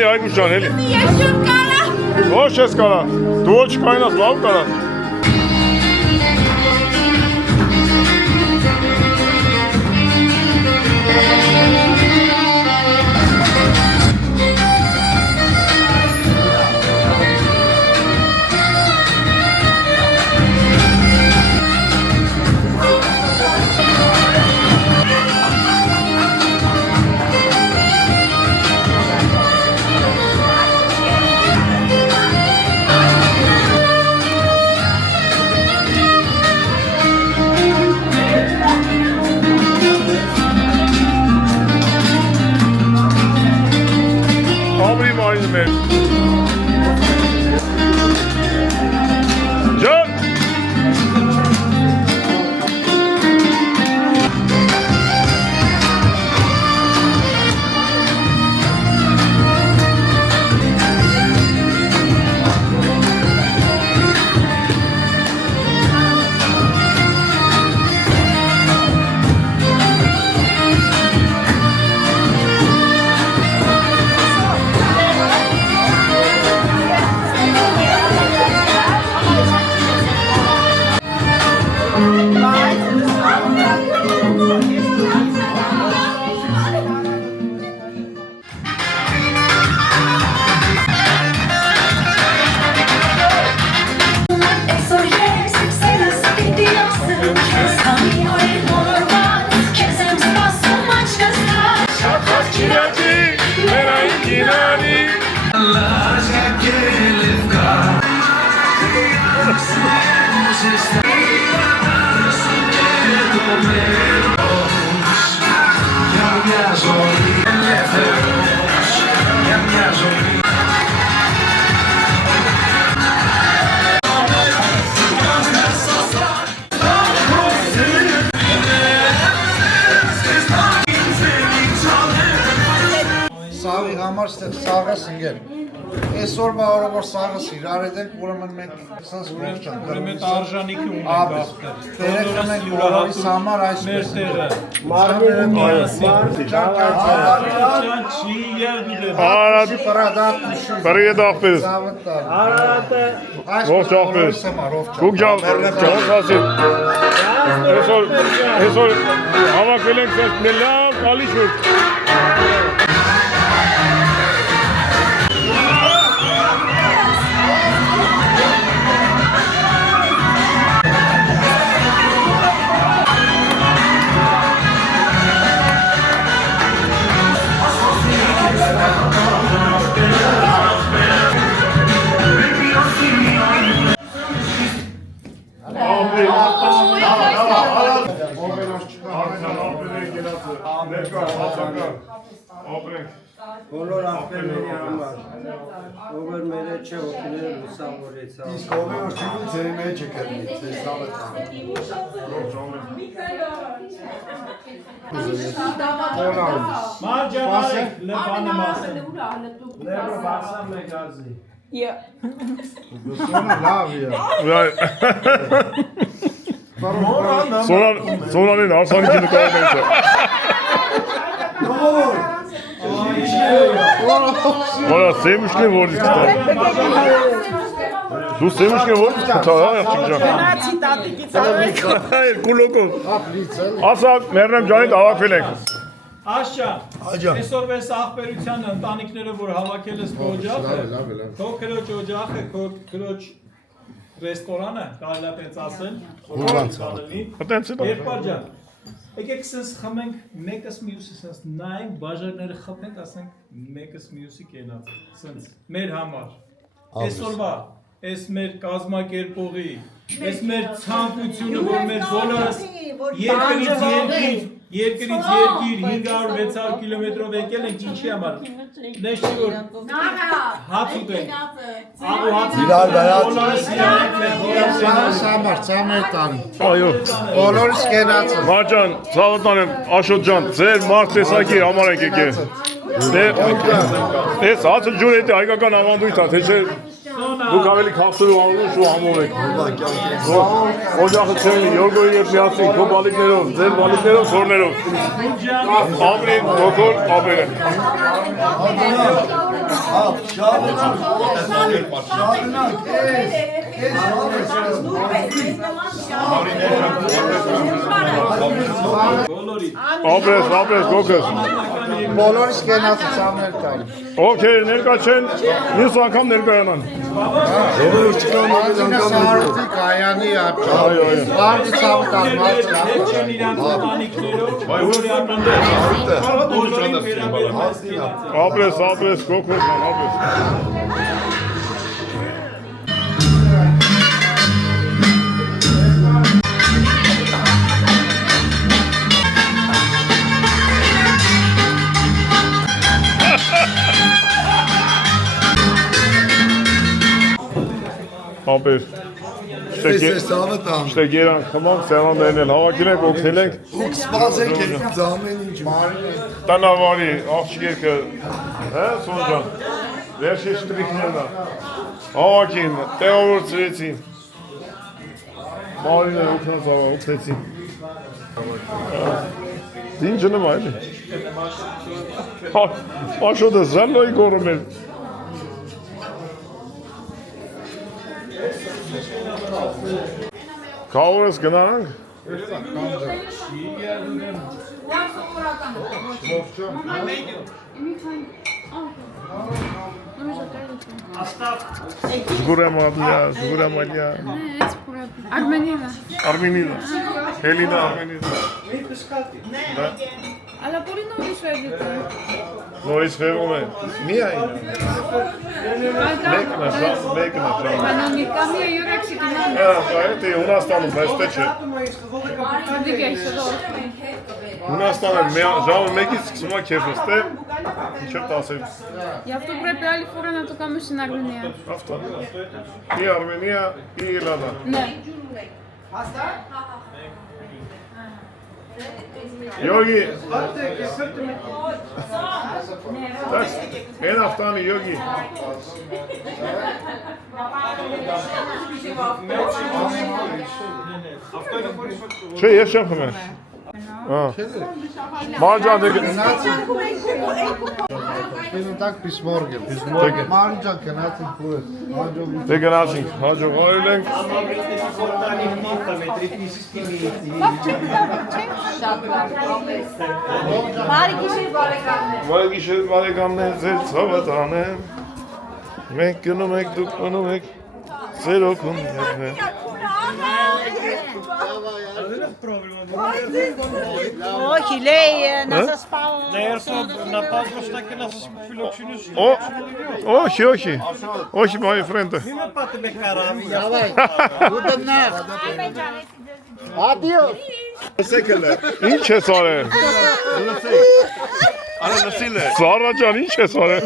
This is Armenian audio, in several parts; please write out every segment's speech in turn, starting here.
Heli Ayguşcan heli. Yaşım kara. Hoş ses kara. Duo çıkaynas lav kara. Alayım aynı ben. Can. Սաղի համար ստեղ սաղը սնգել։ Այսօր բարավոր սաղը սիրար edենք, ուրեմն մենք սենց ողջ ենք։ Ուրեմն արժանիքի ունենք ախտեր։ Տերեկը մենք բոլորիս համար այսպես։ Արադ բարիդ ախպերս։ Արատը Ողջ ախպերս։ Գուկ ջան, ջան ասի։ Այսօր հավաքվել ենք սենց լավ կալի շուրջ։ Բոլոր ախպերների համար, ով մեր չէ օգները լուսավորեցավ։ Իսկ ով է որ չունի ձերի մեջ է կրնի, ձեր սաղը Մարջանարեք լպանը մասը։ Լեպը բասա մեգազի։ Սոնը լավ է։ Սոնանին արսանիքի նկարում ենք։ Valla sevmişken voruz tutar. Du sevmişken voruz tutar ha yapacağım. Hayır kulokun. Asal Meryem Can'ı davak felek. Աշճան, այսօր վես ախպերության ընտանիքները, որ հավաքել ես քո օջախը, քո քրոջ օջախը, քո քրոջ ռեստորանը, կարելի է տենց ասել, երկար ջան, եկեք սենց խմենք մեկս մյուսի սենց նայենք, բաժակները խփենք, ասենք մեկս մյուսի կենաց, սենց մեր համար, այսօրվա, այս մեր կազմակերպողի, այս մեր ցանկությունը, որ մեր բոլորս երկրից երկիր 500-600 կիլոմետրով եկել ենք ինչի համար, նես չի որ հաց ուտենք, աղու հաց բոլորս Սամար, ծամեր տանի։ Այո։ Բոլորս կենացը։ Մարջան, ցավոտ տանեմ, Աշոտ ջան, ձեր մարդ տեսակի համար ենք եկել։ Այս հացը ջուր հետի հայկական ավանդույթ է, թե չէ դուք ավելի քաղցրու անում ու համով եք։ Օջախը չեն յոգոյի հետ միասին, քո բալիկներով, ձեր բալիկներով, զորներով։ Ամրին, դոքոր, ապերը։ Ապրես, գոքս։ Բոլորիս կենացուցաններ տալ։ Okay, ներկա չեն, մյուս անգամ ներկայանան։ Մածինը սարուտի կայանի ապճար։ Վարդի ծավ տալ մածինը։ Ապրես, գոքս, ապրես։ Ապեր, շտեք երանք խմանք, սեղաններն էլ հավաքել ենք, օգնել ենք։ Ուք սպասեք եք ամեն ինչ։ Տնավարի, աղջիկը, Սոնջան, վերջի շտրիքներն է, հավաքին, տեղավորցրեցին, մարին է ուքնած ավաղուցեցին։ Դին ճնում այլի։ Աշոդը զալլոյի գորում էր։ Կավոր ես գնանք։ Զգուրամալյա։ Արմենիլա։ Հելինա Արմենիլա։ Alla pure noi svegliate. Նորից վերում է։ Միայն։ Մեկն է։ Ma non mi cambia io che si chiama. Այդ է Հունաստանում, բայց թե չէ։ Di che sono? Հունաստանը ժամը 1-ից սկսում է քեֆ նստել, ինչև 10-ից։ Я в ту πρέπει άλλη φορά να το κάνουμε στην Αρμενία. Αυτό. Ή Αρμενία ή Ελλάδα. Ναι. Γιώργη. Ένα φτάνει Γιώργη. Չէ, ես չեմ խմել։ Մարջան դե Տակ պիսմորգել։ Մարջան կնացին պուրես։ դե գնացինք, հաջողարել ենք։ Բարի գիշեր բարեկամներ, ձեր ցավը տանեմ։ Մենք գնում ենք, դուք մնում եք, ձեր օգնություններն են։ Όχι, λέει να σας πάω. Να έρθω να πάω μπροστά και να σας φιλοξενήσω. Όχι, my friend. Μην με πάτε με καράβι. Ինչ ես արել։ Սարա ջան, ինչ ես արել։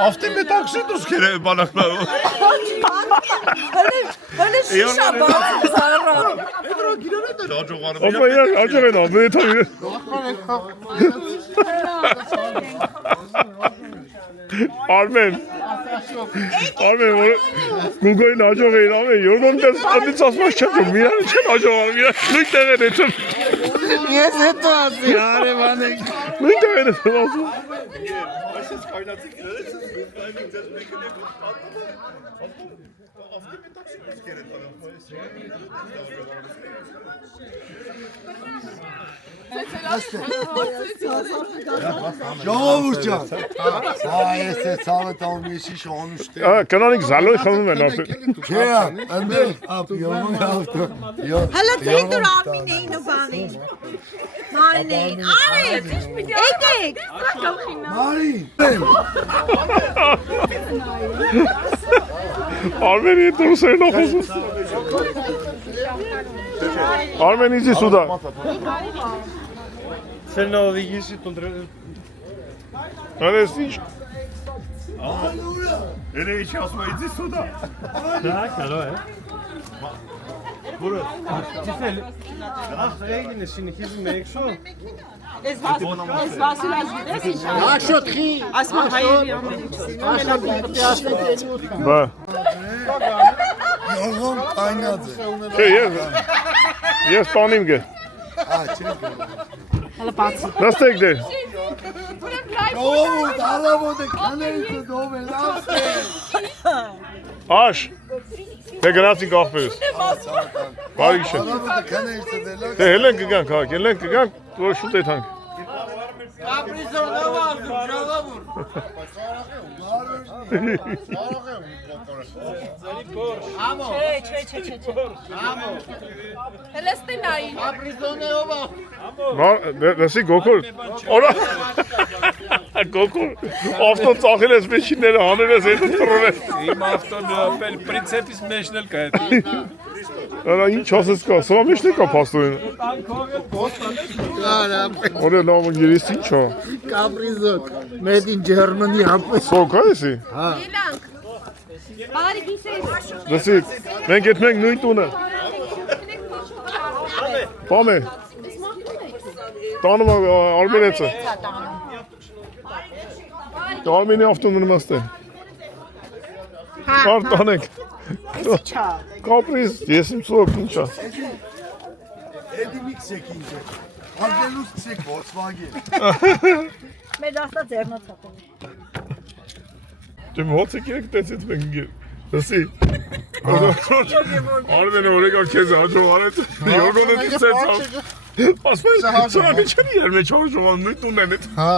Ավտի մետաքսի դուս կեր է բանակնարով։ Öyle şişa bağlı zarra. Ապա իրար աջող են ամեն եթա Արմեն, որ գուգոյին աջող էին ամեն, յորդոն դες ադից ասմաս չեմ չում, միրանը չեն աջող արում, իրան նույն տեղեն էթում։ Ես հետո ասի, արևան եք։ Նույն տեղեն էթում ասում։ Ժողովուրդ ջան։ Այս է ցավը տանում եսի շանուշտե։ Կնանիք զալոյ խմում են ասել։ Չէ, ընդ ապ յոմն ավտո։ Hala tekrar Armine'in o bani. Marine'in. Arif. Edek. Մարի։ Արմենի դուրսերն ոխոսում։ Արմեն իզի սուդա։ Θέλει να οδηγήσει τον τρένο. Արես ինչ։ Էրե ինչ ասում է իզի սուդա։ Да, καλό, Τι θέλει. Αχ, έγινε, συνεχίζει με έξω. Բա։ Յողոն կայնած է։ Չէ, ես տանիմ գե։ Չէ։ Հələ բացի։ Նստեք դե։ Ժողովուրդ, առավոտը քաներիցը դովել ասե։ Աշ։ Դե գնացինք աղբերս։ Բարի գիշեր։ Առավոտը քաներիցը դելա։ Դե հելենք կգանք, հա, հելենք կգանք, որ շուտ եթանք։ Հելեստինայի։ Լսի գոքոր։ Օրա։ Գոքոր։ Ավտո ծախել ես մեջինները հանել ես հետը թռել ես։ Իմ ավտոն ապել պրինցեպից մեջն էլ կա։ Արա ինչ ասես կա, սա մեջն է կա փաստորեն։ Օրը լավ գերիս ինչ է։ Կապրիզոտ, made in Germany ապես։ Սոկ է էսի։ Իլանք։ Բարի գիշեր։ Լսի, մենք ետ մենք նույն տունը։ Պամե։ Տանում արմենեցը։ Արմենի ավտոն նմաստ է։Ար տանենք։ Կապրիզ, ես իմ սոկ ինչ է։ Էդի մի քսեք ինչ է։ Արգելուս քսեք Volkswagen։ Մեր դաստա ձեռնոցատում։ Դեմ հոց եկեք տեսից մենք գեր։ Լսի։ Արմենը օրեկա քեզ հաջող արեց։ Յոգոնը դիցեց։ Ասում սա մի չեն իր մեջ հաջող նույն տունն են։ Հա։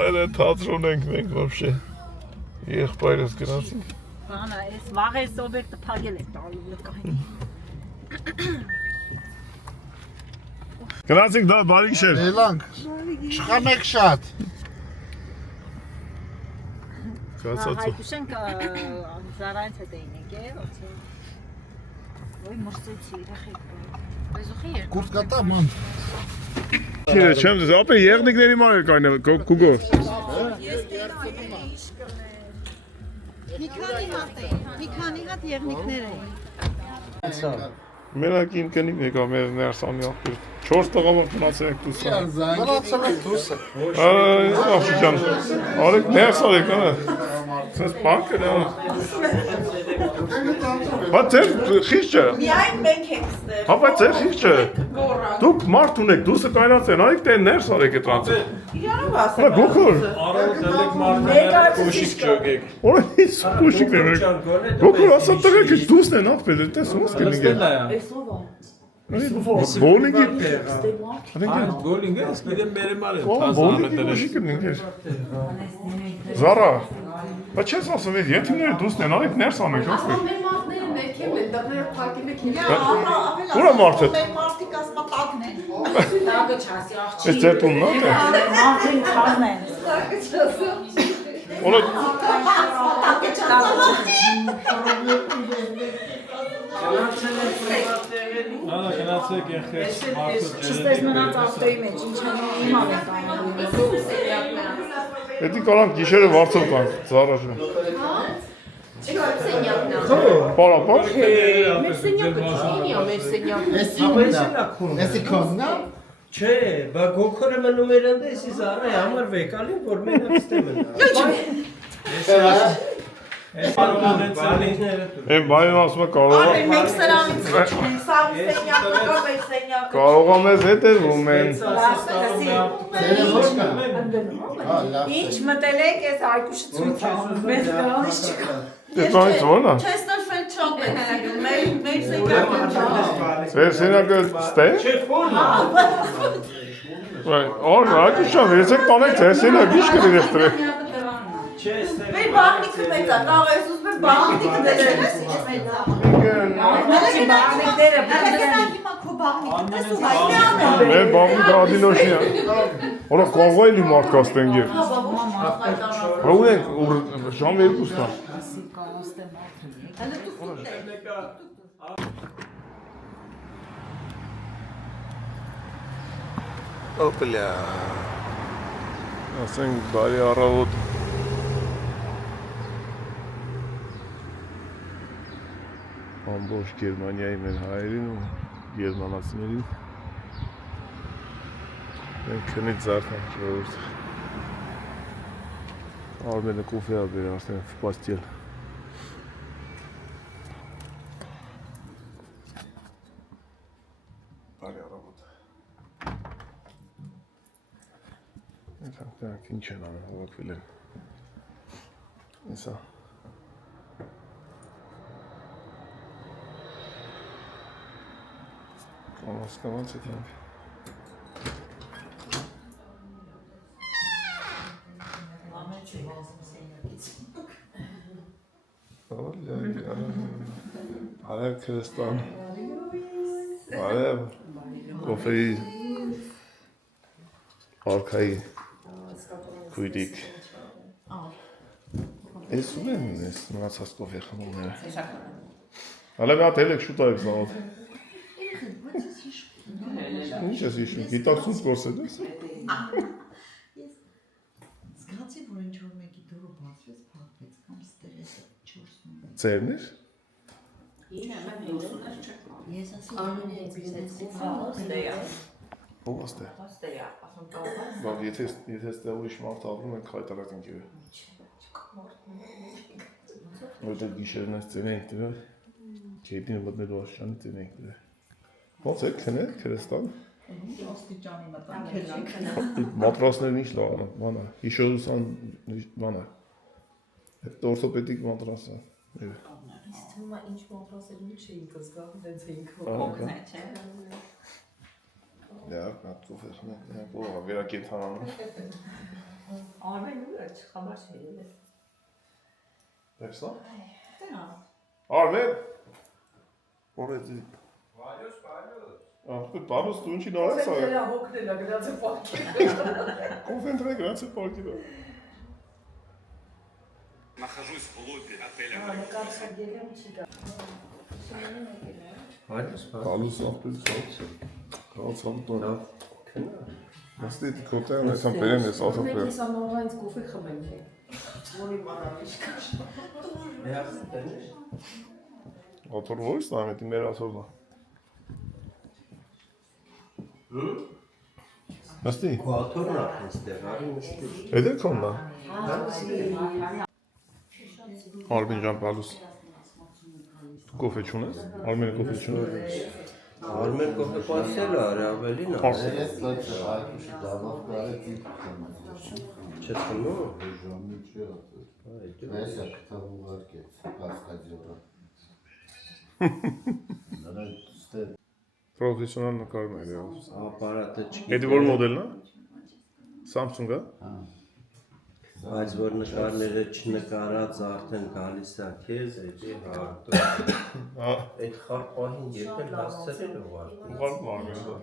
Այլը թատրոն ենք մենք вообще։ Եղբայրս գնացինք։ Բանա, այս վաղես օբյեկտը փակել եք տալու լկային։ Գնացինք դա բարի գիշեր։ Ելանք։ Չխանեք շատ։ Կացածո։ Հայկուշենք զարայից հետ էին եկել, ոցի։ Ոյ մրցեցի երեխեք։ Կուրտ կատա ման։ Քիրը չեմ դες, ապե եղնիկների ման կային Գուգո։ Մի քանի հատ եղնիկներ էին։ Մերակին կնիկ եկա մեր ներսանի աղբյուր։ 4 տղամարդ մնացել ենք դուսը։ Մնացել եք դուսը։ Աղջիկան, արեք ներս արեք, հա։ Սենց բանք է, հա։ Բա ձեր խիղճը։ Միայն մենք ենք ստեղ։ Հա, բայց ձեր խիղճը։ Դուք մարդ ունեք, դուսը կայնացեն, արեք դե ներս արեք այդ րանցը։ Իրանով ասեմ։ Հա, գոքոր։ Արոն դելեք մարդները կոշիկ չոգեք։ Որը ის կուշիկն է։ Գոքոր ասա տղեկ դուսն են ապել, դες ոնց կլինի։ Բոլինգի։ Այն գոլինգը սկսել մերը մարը Բոլինգի կուշիկն է։ Զարա։ Բայց չես ասում, եթե դուսն են, արեք ներս անեք, ո՞վ է։ Ուրա մարդը։ Մարդիկ ասպատակն են։ Ես ձեր տունն է։ Մարդիկ խառն են։ Օլա Ահա գնացեք եղեք մարդու Չստես մնաց ավտոյի մեջ, ինչ հիմա ենք անելու։ Էդի կարանք գիշերը վարձով տանք, Զարաշը։ Պարապար։ Էսի կոննա։ Չէ, բա գոքորը մնում էր ընդես իս առայ համար վեկալին, որ մենակ ստեմ են։ Եմ բայն ասում է կարող է։ Մենք սրանից խչում, սաղ սենյակը կամ այդ սենյակը։ Կարող է մեզ հետևում են։ Ինչ մտել եք, ես Հայկուշը ցույց անում, մեզ գալիս չկա։ Դե տանից ո՞ն է։ Չեստերֆել չոք եք սիրում, մեր սենյակը Ձեր սենակը ստե։ Օր, այդուշան, եսեք տանեք ձեր սենակ ինչ կլինի դրե։ մեր բաղնիքը մեծ է, կարող ես ուզում եմ բաղնիքը դերել ես ինչ մեծ է։ Բաղնիքները, հիմա քո բաղնիքը, տես ու հայկյան է։ Մեր բաղնի դադինոշնի է։ Օրա կարող է լի մարդկա ստենգեր։ Հա ունենք ժամ 2-ն է։ Օպլա։ Ասենք բարի առավոտ։ Ամբողջ Գերմանիայի մեր հայերին ու գերմանացիներին մենք քնից զարթանք ժողովուրդ։ Արմենը կոֆե ա բերել, ասեն պաստել։ Բարի առավոտ։ Ինչ են անում, հավաքվել են։ Իսա։ Կամաց է տանք։ Արև Քրստան, արև կոֆեի արքայի կույրիկ, ես ում են ես մնացած կոֆեի խմողները, հալը մի հատ հելեք շուտ արեք զաղոտ, ինչ ես իշում, գիտակցուց կորսետ ես? Զգացի, որ ինչ-որ մեկի դուրը բացվեց, պաղվեց, կամ ստեղ ես չորսնում։ Ձերն էր? Ես ասի, Ով աստե։ Բավ, եթե ստեղ ուրիշ մարդ աղրում ենք խայտարակ ենք ևը։ Որտեղ գիշերն այս ծեն ենք դրել, կեդինը մտնելու աշխանի ծեն ենք դրել։ Ոնց եք քնել, Քրստան։ ոստիճանի մտան քեջիկ։ Մատրասներն ինչ լավ են, բանա, հիշորուսան բանա։ Այդ օրթոպեդիկ մատրասը։ Իսկ թվում է ինչ մոտրասել ինչ էինք զգալ, դենց էինք Կողքն է, չէ։ Դա կատ կոֆե խմենք, ո՞վ վերակենդանանում։ Արմեն ու չխաբար չէ ես։ Տեսա։ Տենա։ Արմեն։ Ո՞ր է դի։ Բարոս դու ինչի նոր ես այ։ Դրա հոգնելա գնացը պարկի։ Կոնֆենտրե գնացը պարկի դա։ Нахожусь в лобби отеля. Բալուս ապրիլ ցած։ Կացավ տոն։ Մստի կոտեն այսան բերեմ ես ասոպը։ Մենք հեսա նորայից կոֆե խմենք ենք։ Որի մարավիշ կաշ։ Աթոր ո՞ր ստամ էդի մեր ասորնա։ Մստի։ Քոաթորն ապրես դեր, արի մստի։ Էդ է կոննա։ Արմեն ջան բալուս։ Կոֆե չունես։ Արմեն կոֆե չունես։ Արմեն կոֆե պասել արի ավելին Ես լաց այդուշի դավախ կարեցի չթնում։ ժամի չի ասել։ Ես ակտավ ուղարկեց, կասկադյորա։ Նրա ստեղ Պրոֆեսիոնալ նկարներ է։ Ապարատը չգիտեմ։ Էդի որ մոդելն է։ Samsung-ը։ Բայց որ նկարները չնկարած արդեն գալիս է քեզ, էջի հարտո։ Այդ խաղպահին երբել հասցրել ուղարկում։ Ուղարկում Արմենը դա։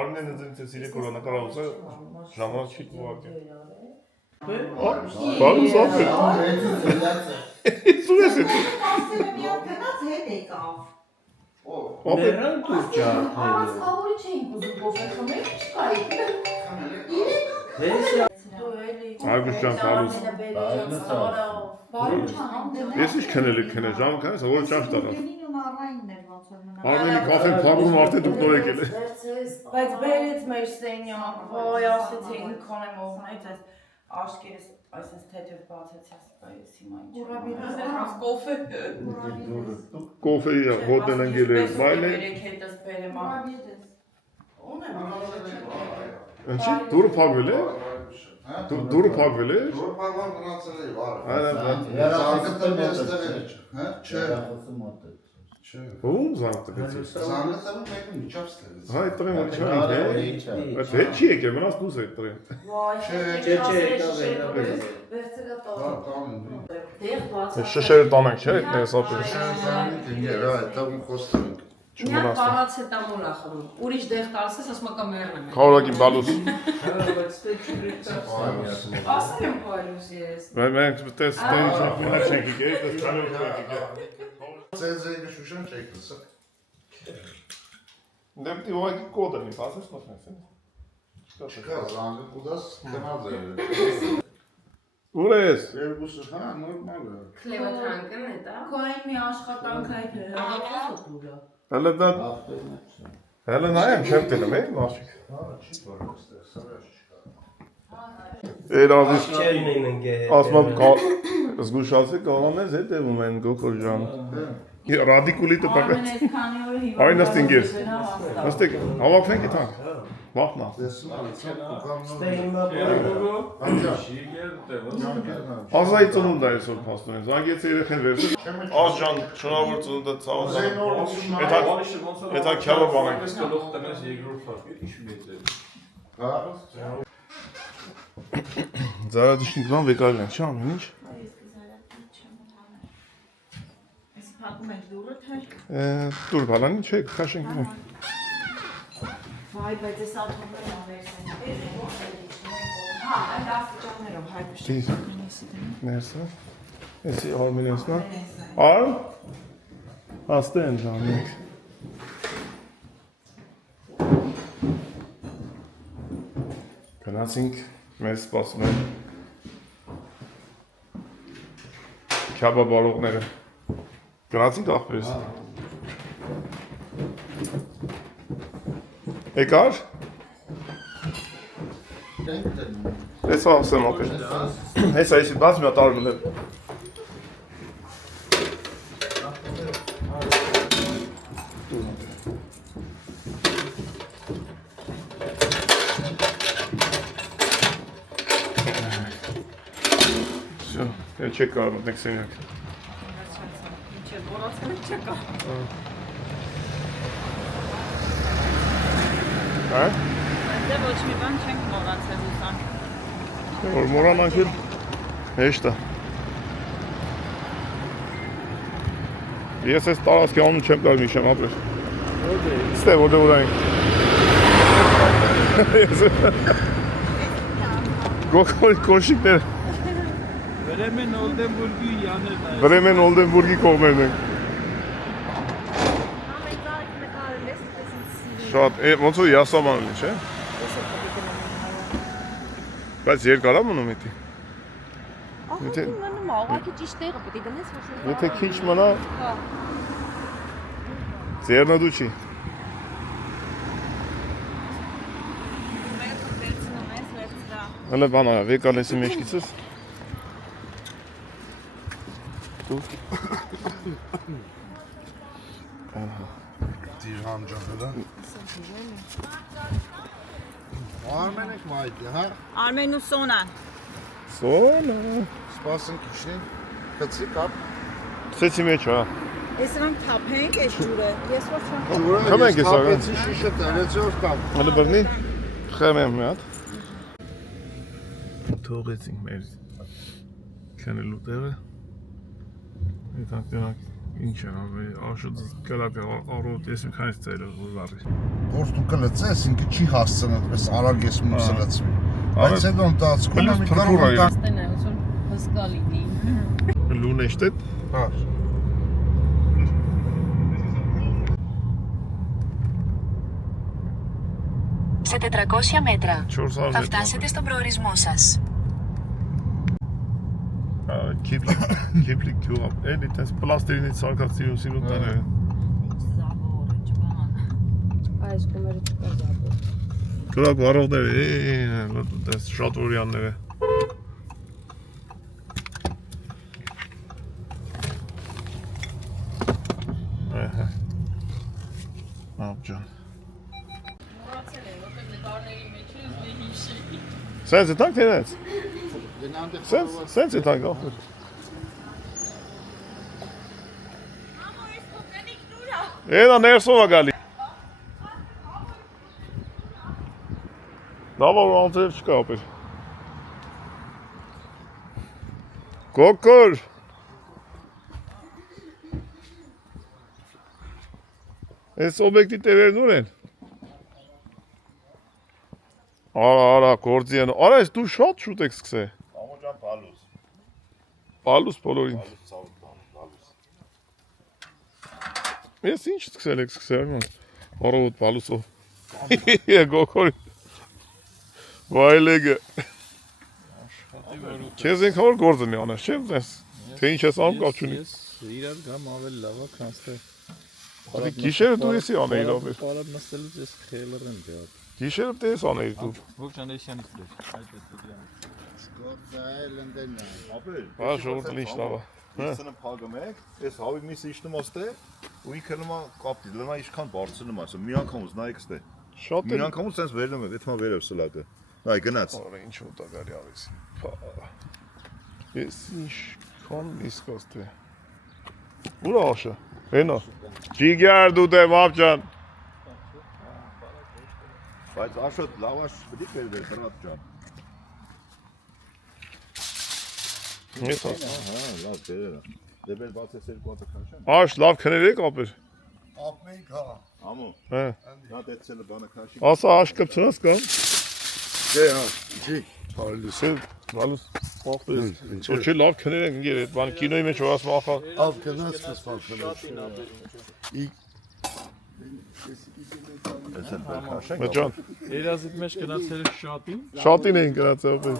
Արմենը դից է սիրեք որ նկարահանումը ժամանակ չի ուղարկել։ Բալուս ապրիլ։ Սուրես է։ Ասել եմ յոտ գնաց հետ եկավ։ Ներան դուր ջարդել։ Խավորի չէինք ուզում կոֆե խմենք, չկայի։ Հես Այգուշան բալուս։ Բարի չան Ես ինչ քնել եք քնել ժամ քանես որ ճաշ տարավ։ Գինին ու առայինն էր ոնց որ մնա։ Արմենի կաֆեն փակում արդեն դուք նոր եկել եք։ Բայց բերեց մեր սենյակ, ոյ ասեցի ինքան եմ օգնեց այս աշկերս այսպես թեթև բացեցած, այս հիմա ինչ։ Ուրաբիրս կոֆե։ Կոֆեի հոդն ընկել է, բայլ է։ Երեք հետս բերեմ։ Ունեմ։ Ինչի դուրը փակվել է։ Դուրը փակվել է։ Դուրը փակված մնացել է, վարը։ Այո, Զանգը տվել ստեղ է, հա? Չէ։ Չէ։ ո՞ւմ զանգ տվեց։ Զանգը տվել մեկը միջավ ստեղից։ Հայ տրեմ որ չա։ Բայց հետ չի եկել, մնաց դուս է տրեմ։ Չէ, Վերցրել Հա, տանին։ Դեղ բաց։ Շշերը տանենք, չէ՞, այդպես ապրես։ Զանգը դինգեր, հա, դա ու խոստանք։ Միակ պարացետամոլ ա խմում։ Ուրիշ դեղ տալս ես ասում ակա մեղն եմ։ Խավորակի բալուս։ Ասել եմ պարուս ես։ Մենք տես մենակ չենք եկել, տես չանով չենք եկել։ Ձեզեգը շուշան չեք լսա։ Դեպի ուղղակի կոդը մի փասես մտնես։ Չկա, զանգը կուդաս գնաց է։ Ուր ես։ Երկուսը, հա, նորմալ է։ Քլևաթանկն է դա։ Քոյն մի աշխատանք այդ հրավիրած դուրա։ Հələ դա Հələ նայեմ չեմ տենում, մաշիկ։ Հա, չի բարով ստեղ, սարաշ չկա։ Երազի չեն ընկել։ ասում զգուշացի կանոնες հետևում են Գոկոր ջան։ Ռադիկուլիտը տակը։ Արմեն այսքանի օր հիվանդ։ Այն նստինգեր։ Նստեք, հավաքվենք իթանք։ Մախնա։ Ազայի ծնունդ է այսօր փաստորեն, զանգեց երեխեն վերցը։ Ազ ջան, շնորհավոր ծնունդը ցավոտ։ Էթա քյավա բանակ։ Զարադիշնիկն վեկալն է, չէ՞ ամեն ինչ։ Ես փակում եք դուրը թե։ Դուր բալան ինչ է, քաշենք։ Վայ, բայց ես աթոմներ ավերսեն։ Հա, այդ աստիճաններով հայտնի։ Ներսը։ Էսի արմենեսնա։ Արմ։ Հաստեն ժամանակ։ Գնացինք մեր սպասում են քյաբա բարողները։ Գնացինք ախպերս։ Եկար։ Հեսա ասեմ ապեր։ Հեսա եսի բաց մի ատարում եմ։ Всё, я չեկար մտնեք սենյակ։ Ինչ է, որացել եք չկա։ Հա։ Դե ոչ մի բան չենք մոռացել ուսան։ Որ մորանանք էլ հեշտ է։ Ես այս տարածքի անուն չեմ տալ Միշան ապրես։ Ստե որտեղ որ այն։ Գոքորի կոշիկները։ Բրեմեն Օլդենբուրգի յաներն է։ Բրեմեն Օլդենբուրգի կողմերն են։ Շատ, ոնց որ յասամանն է, չէ՞։ Բայց երկար է մնում էդի։ Ահա մնում է, ուղղակի ճիշտ տեղը պետք է դնես, որ Եթե քիչ մնա, ձեռնադու չի։ Հələ բան արա, վեկալեսի մեջքիցս։ Դիժան ջան, Արմեն եք մայթի, հա։ Արմեն ու Սոնան։ Սոնա։ Սպասենք քիշին, կծի կապ։ Սեցի մեջ, հա։ Ես նրանք թափենք այս ջուրը։ Ես ոչ չեմ։ Խմենք ես աղա։ Կապեցի շիշը տերեցով կամ։ Հələ բռնի։ Խմեմ մի հատ։ Թողեցինք մեր քնելու տեղը։ Այդտեղ դրանք ինչ է, աշոտ կլապ առոտ ես մի քանից ծայրով ուզարի։ Որ դու կլծես, ինքը չի հասցնի այդպես արագ ես մուսը լծվի։ Բայց հետո ընտածքում մի կարող է Ստենա, ուսում հսկա լինի։ Լուն էշտետ։ Հա։ Σε 400 μέτρα 400 θα φτάσετε στον προορισμό σας. Keplik գյուղ, էլի տես պլաստերինից սարկած սիրունտները։ Զաբորը, չբան։ այս գումերը չկա զաբոր։ Կրակ վարողները, տես շատ օրյանները։ Ահա։ Աբջան։ Սենց է տանք տենեց։ Սենց է տանք ախր։ Էնա ներսով է գալի։ Լավ որ անձև չկա ապեր։ Կոկոր։ Այս օբյեկտի տերերն ուր են։ Արա, գործի են։ Արա, ես դու շատ շուտ եք սկսե։ Ամո ջան բալուս։ Բալուս բոլորին։ Ես ինչ սկսել եք սկսել, առավոտ բալուսով։ Գոքորի։ Վայլեգը։ Քեզ ենք որ գործը մի անես, չէ՞, թե ինչ ես անում կապ չունի։ Ես իրար գամ ավելի լավ է, քան ստե։ Ադի գիշերը դու եսի անեիր ապեր։ Պարապ նստելուց ես խելր եմ դե։ Գիշերը դե ես անեիր դու։ Ով ճանեշյանից դեր։ Այդ պետքան։ Սկոծայել ընդենա։ Ապեր։ Հա, ժողովուրդը ինչ լավ է։ Իսնը փագում եք, այս հավի միսը իշնում ոստե, ու ինքը նոմա կապտի, լնա իշքան բարձրնում ասա, մի անգամ ուզնայեք ստե։ Շատ Մի անգամ ու sense վերնում է, դեպի վերև սլակը։ Այ գնաց։ Արա ինչ ուտակարի արես։ Ես ինչ կան իսկոստ է։ Ուրա աշը։ Հենա։ Ջիգար դու դե մապջան։ Բայց աշոտ լավաշ պետք է վերվեր հրատ ջան։ Ես ասա։ Հա, լավ դերերը։ Դեպել բացես երկու հատ քաշան։ Աշ լավ քներեք ապեր։ Ապմենք հա։ Ամո։ Հա։ Նա դեցել բանը քաշի։ Ասա աշ կպցնաս կամ։ Դե հա, ինչի։ Բարելուս։ Բալուս փոխտես։ Ոչ լավ քներեք ինգեր այդ բան կինոյի մեջ որ ասում ախա։ Ավ գնաց սպասել։ Դեցել բան քաշեն։ Մջան։ Երազիդ մեջ գնացել շատին։ Շատին էին գնացել ապեր։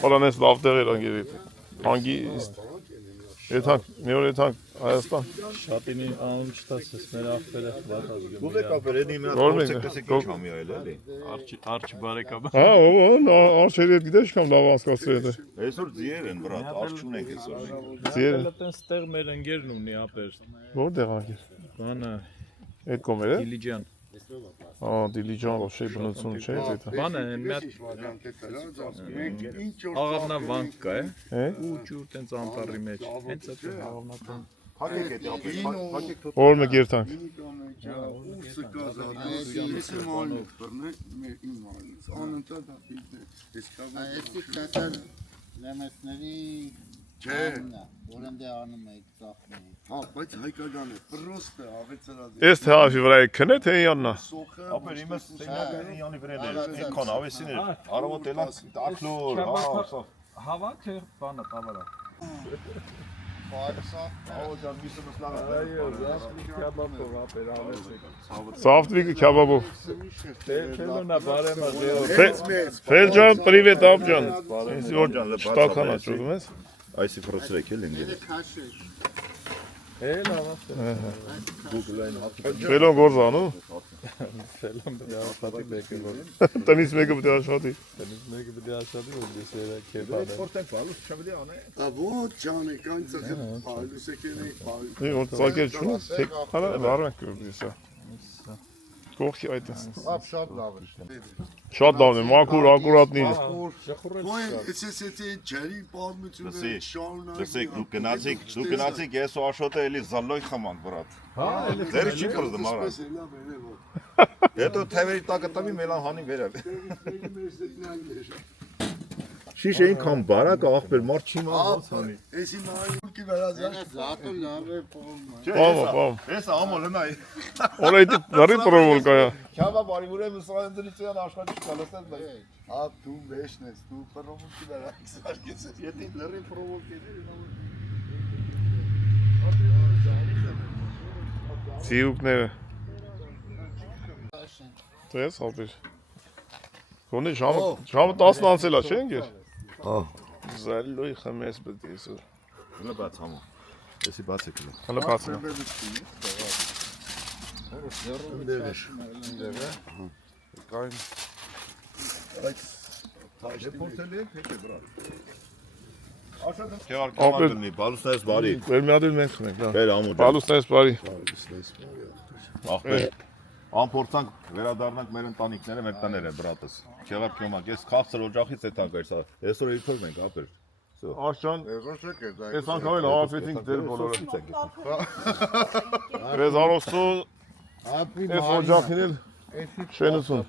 Որանես լավ տեղեր անգերիտ։ Հանգիստ։ Եթանք, մի օր եթանք Հայաստան։ Շատինի անուն չտասես, մեր ախպերը վատ ազգը։ Դու եք ապեր էդի մի հատ Որ մենք, գործեք տեսեք ինչ համի այլ էլի։ Արչի բարեկամ։ Հա, արշերի հետ գիտես կամ լավ անցկացրել է։ Այսօր ձիեր են բրատ, արջ չունենք այսօր։ Ձիեր։ Այդտեղ ստեղ մեր ընկերն ունի ապեր։ Որտեղ անգեր։ Բանը Այդ կոմերը։ Դիլիջան։ Ա, դիլիջան ոչի բնություն չէ դա։ Բանը մի հատ աղավնա վանք կա է։ Ու ջուր տենց անտառի մեջ։ Հենց այդ աղավնական Հակեք էդի ապեր, հակեք թոթ։ Որ մեկ երթանք։ Չէ, որն դե անում եք ծախում եք։ հա, բայց հայկական է, պրոստ է, ավեցրած է։ Ես թե հաշի վրա եք քնե թե յաննա։ Ապեր իմս սենյակը յանի վրան էր, ինքան ավեսին էր, արավոտ էլան ակլոր, հա, սա։ Հավաքը բանը տավարա։ Ահոջան միսը մսլաղը։ Սավտվիկը քյաբաբով։ Ֆելոնա բարեմա Ֆելջան, պրիվետ ապջան։ Ես որ շտականա ճուգում ես։ Այսի ֆրոցրեք էլ ինգեր։ Էլա Google-ային հատի։ Ֆելոն գործանու։ ֆելոն դիապատի բեկը որ Տնից մեկը պետք է աշխատի։ դից մեկը դե աշխատի որ դες era քեբանը։ Որտեղ բալուս չավելի անե։ Ավոր ջան է, կան ծախել, պայլուս եկել է, պայլուս։ Մի որ ծակել չունես, հա, լարվենք կրդիսա։ Կողքի այդ է։ Ավ շատ լավ է։ Շատ լավն է, մաքուր, ակուրատնի։ Ոյ, էսես ջերի պատմությունը շարունակի։ Լսեք, դուք գնացիք ես ու Աշոտը էլի զալլոյ խմանք բրատ։ Հա, դերի չի պրդը մարա։ Հետո թևերի տակը տամի մելան հանի վերավ։ Շիշ այնքան բարակ ախպեր մարդ չի ոնց հանի։ Էսի նայուկի վերածա։ Զատը լավ է փողում։ Պամ։ Էս ամո լնայ։ Օրայդի դարի պրովոլկայա։ Քյաբա բարի ուրեմն սրանցնիցյան աշխատի չկալստես բայց։ Ավ դու մեջն ես, դու պրոմոկի վերածա սարկես։ Եթե լրի պրովոկեներ Ձիուկները։ Տես հապիր։ Գոնե ժամը 10 անցել է, չէ՞ ընկեր։ Հա։ Զալլոյ խմես պետք է այսօր։ Հələ բաց համո։ Էսի բաց եկել։ Հələ բացը։ Կային։ Այդ Դեպորտել եք, հետ է բրատ։ Աշոտը բալուսնայս բարի։ Մեր մի հատ մենք խմենք, լավ։ Բեր ամո։ Բալուսնայս բարի։ Ախպեր։ Ամփորձանք վերադառնանք մեր ընտանիքները, մեր տները, բրատս։ Քեղար քյոմակ, ես քաղցր օջախից էտանք այս։ Այսօր իբր մենք ապեր։ Աշճան, Եղոշեք է դա։ այս անգամ էլ հավաքվեցինք դեր բոլորը։ Ես արոստու այս օջախին էլ շենություն։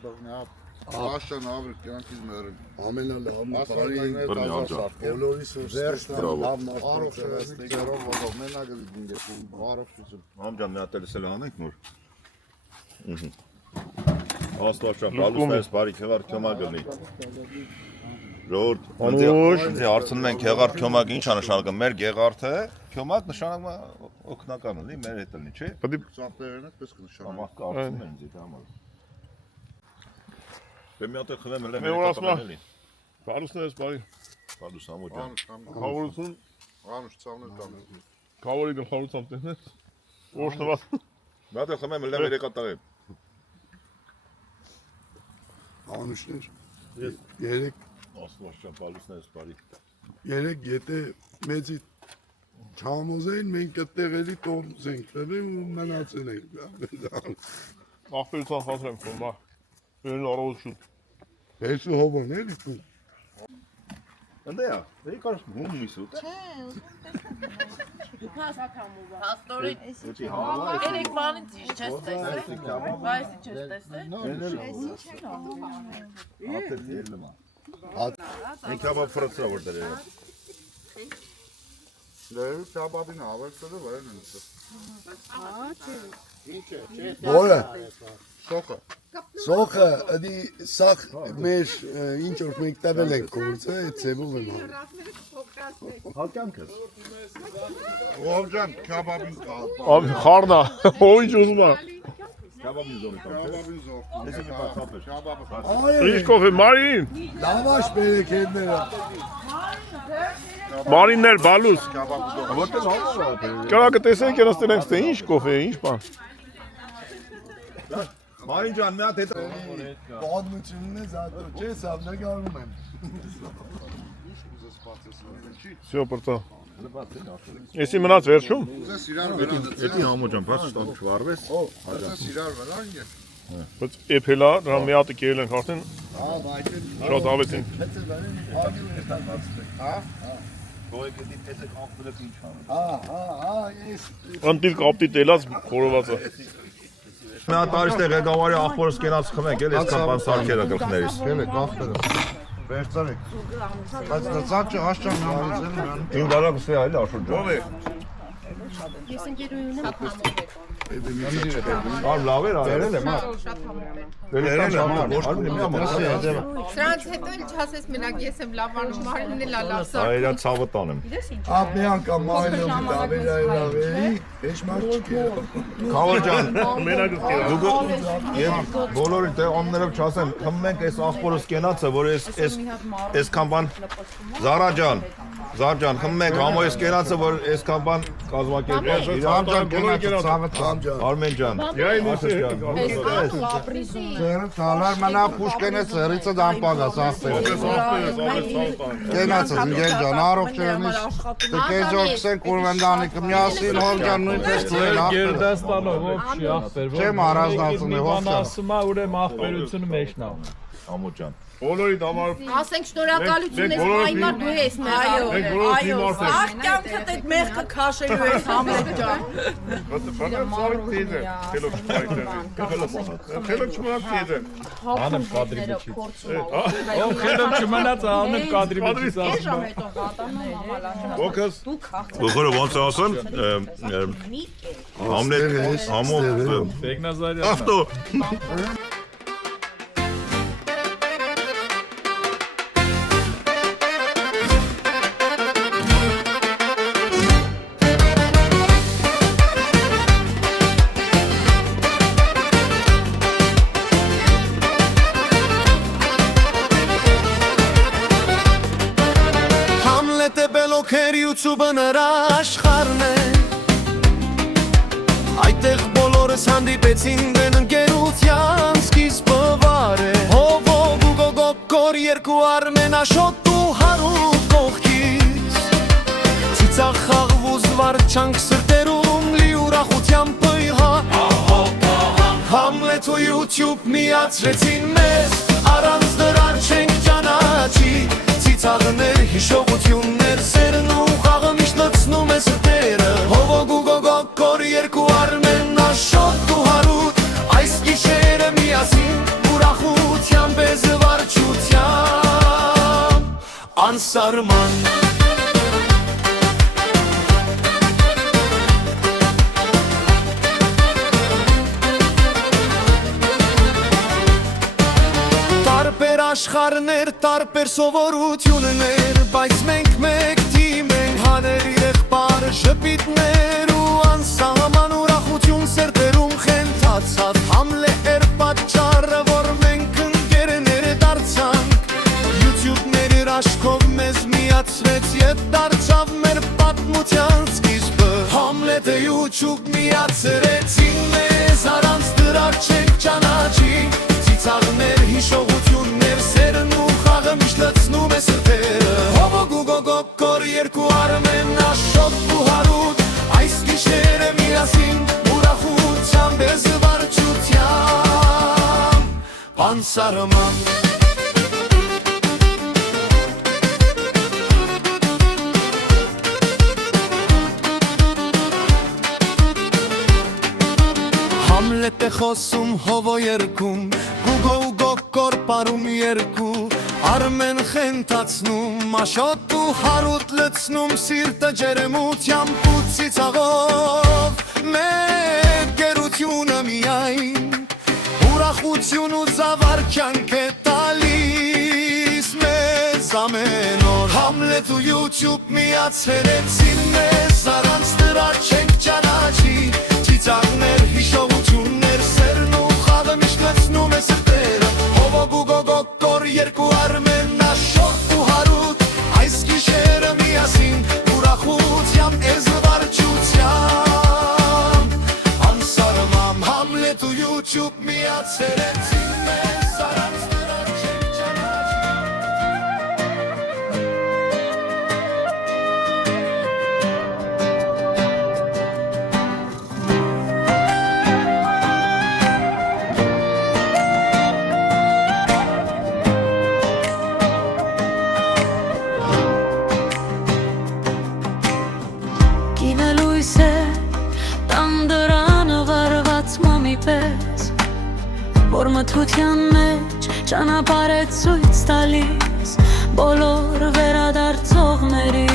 Աշտան ավր կյանքից մերն։ Ամենալավն բարի Բռնի աջա։ բոլորիս վերջն Բրավո։ առողջացնելով ոտով մենակը դինգեցում առողջություն։ Ամջան մի հատ էլ սել անենք նոր։ Աստվածաշա բալուսնայս բարի քեղար քյոմակ գնի։ Ժողովուրդ, ինձ հարցնում են քեղար քյոմակ ինչ է նշանակում։ Մեր գեղարդը քյոմակ նշանակում է օգնական ունի, մեր հետ լինի, չէ՞։ Պետք է ծախտերն է պես կնշանակի։ Ամախ կարծում են ինձ դա համար։ Դե մի հատ խմեմ էլ Մեր մեր ասма։ կապանելի։ Բարուսնայս բարի։ Բալուս ամոջան։ Խավորություն, Անուշ ցավներ տամ։ խավորի գլխավորությամբ տենես։ Օշնված։ Մի հատ խմեմ էլ մեր կատարեմ։ Անուշներ։ Երեք Աստվածաշա բալուսնայս բարի։ երեք եթե մեծի չամոզեին մենք այդտեղ էլի տորմուզ ենք տվել ու մնացել ենք։ Ախպերության խնդրեմ, ֆորմա։ Ön առողջություն։ Ես ու հոբոն էլի։ Ընդ է, դե կարս հում միսուտ։ Հաստորի երեք բանից ճիշտ չես տեսել։ Բայց չես տեսել։ Մենք հավա ֆրոցա որ դեր։ Դե շաբաթին ավերցել վայրն է։ Որը։ Սոկը։ Սոխը, ադի սախ մեր ինչ որ մենք տվել ենք գործը, այդ ծևով եմ արել։ Հակյանքս։ Ողջան, քաբաբին կապ։ Abi խառնա, ո՞վ ինչ ուզում է։ Քաբաբին զորի կամ։ Քաբաբին զոր։ Էսի մի բացապ է։ Քաբաբը։ Ինչ կոֆե, Մարին։ Լավաշ բերեք հետները։ Մարիններ, բալուս։ Որտե՞ղ հա։ Կարա կտեսեք երաս տենենք ստե ինչ կոֆե, ինչ բան։ Մարին ջան, մի հատ հետ։ Պատմությունն է զատո, չես ավնագարում եմ։ Всё, պրտա։ Էսի մնաց վերջում։ Ուզես իրար վրա։ Էդի համո ջան, բաց ստան չվարվես։ Ուզես իրար վրա ինգե։ Բայց էփելա, դրա մի հատ կերել ենք արդեն։ Հա, բայց Շատ ավեցին։ Հա։ Ոյկետի տեսեք ախտելը ինչ անում։ Հա, ես։ Անտիվ կապտի տելած խորովածը։ Մի հատ արիշտե ղեկավարի ախորս կենաց խմենք, էլ այսքան բան սարքերը գլխներիս։ Գելե կախտերը։ Վերցրեք։ Բայց դարձած հաշճան նամազել նրան։ Ին դարակ սե այլ աշուր ջան։ Ես ընկերուհին եմ Ար լավ էր, արել եմ, հա։ Վերել եմ, հա, ոչ մի ամոթ։ Սրանց հետո էլ չասես մենակ ես եմ լավ անում, Մարինն էլ լավ սա։ Այրա ցավը տանեմ։ Ապ մի անգամ մարելով դավերի, հեչ մարդ չկեր։ Խավար ջան, Մենակ դուք եւ բոլորի դե աններով չասեմ, խմենք այս ախորս կենացը, որ այսքան բան Զար ջան, խմենք համոյս կենացը, որ այսքան բան կազմակերպել։ Ջան, կենացը Արմեն ջան։ Ձերը տալար մնա փուշկենը ծերիցը դամպագա սաստերը։ Կենացը ինգել ջան, առողջ եղնիշ։ Դե կեզորքսենք ուրվենդանիկը միասին հոլ ջան նույնպես ծուել ախպերը։ Գերդաստանով ողջի ախպեր։ Չեմ առանձնացնում է ողջը։ Ասում է ուրեմն ախպերությունը մեջն է։ Ամո ջան։ Բոլորիդ համար Ասենք շնորհակալություն ես այնմար դու ես մեր մենք բոլորս մի մարդ ենք։ Ահ կյանքդ այդ մեղքը քաշելու ես Համլետ ջան։ Խելոք չմնաց դիեզը։ Անեմ Կադրիվիչից։ Ո՞վ խելոք չմնաց անեմ Կադրիվիչից ասում։ Ոքս։ Բոխորը ոնց ասեմ։ Համլետ համով Բեգնազարյան։ ավտո։ YouTube-ը նրա աշխարհն է Այդտեղ բոլորս հանդիպեցին դեն ընկերության սկիզբը վար է Հովով ու գոգոկոր երկու արմեն աշոտ ու հարուտ կողքից Ծիծաղ խաղվ ու զվարճանք սրտերում լի ուրախությամբ պյհա Համլետ ու YouTube միացրեցին մեզ առանց դրան չենք ճանաչի Ծիծաղներ, հիշողություններ, սերն ու խաղը միշտ լցնում է սրտերը Հովոգ ու գոգոկոր երկու արմեն աշոտ ու հարուտ Այս գիշերը միասին ուրախությամբ է զվարճությամբ Անսարման Տարբեր աշխարհներ, տարբեր սովորություններ Բայց մենք մեկ թիմ ենք հաներ եղբար Ժպիտներ ու անսահման ուրախություն սրտերում խենթացավ Համլե էր պատճառը, որ մենք ընկերներ դարձանք YouTube-ներ իր աշխով մեզ միացրեց Ետ դարձավ մեր պատմության սկիզբը Համլետը YouTube միացրեցին մեզ Առանց դրար չենք ճանաչի Ծիծաղներ, հիշողություններ, սերն ու խաղը միշտ լցնում է սրտերը Հովոգ ու գոգոկոր երկու արմեն աշոտ ու հարուտ Այս գիշերը միասին ուրախությամբ է զվարճությամբ անսարման Համլետ է խոսում հովո երկում Գուգո ու գոկոր պարում երկու Արմեն խենթացնում Աշոտ ու հարուտ լցնում Սիրտը ջերմությամբ ու ծիծաղով Մեր գերությունը միայն Ուրախություն ու զավարքյանք է տալիս Մեզ ամեն օր Համլետ ու YouTube միացրեցին մեզ Առանց դրա չենք ճանաչի Ծիծաղներ, հիշողություններ, սերն ու խաղը միշտ լցնում է սրտերը Հովո գուգո գոկոր երկու արմեն աշոտ ու հարուտ Այս գիշերը միասին ուրախությամբ է զվարճությամբ Անսարմամ Համլետ ու YouTube միացրեցին մեզ Առանց դրա չենք Որ մթության մեջ ճանապարհ է ցույց տալիս բոլոր վերադարձողների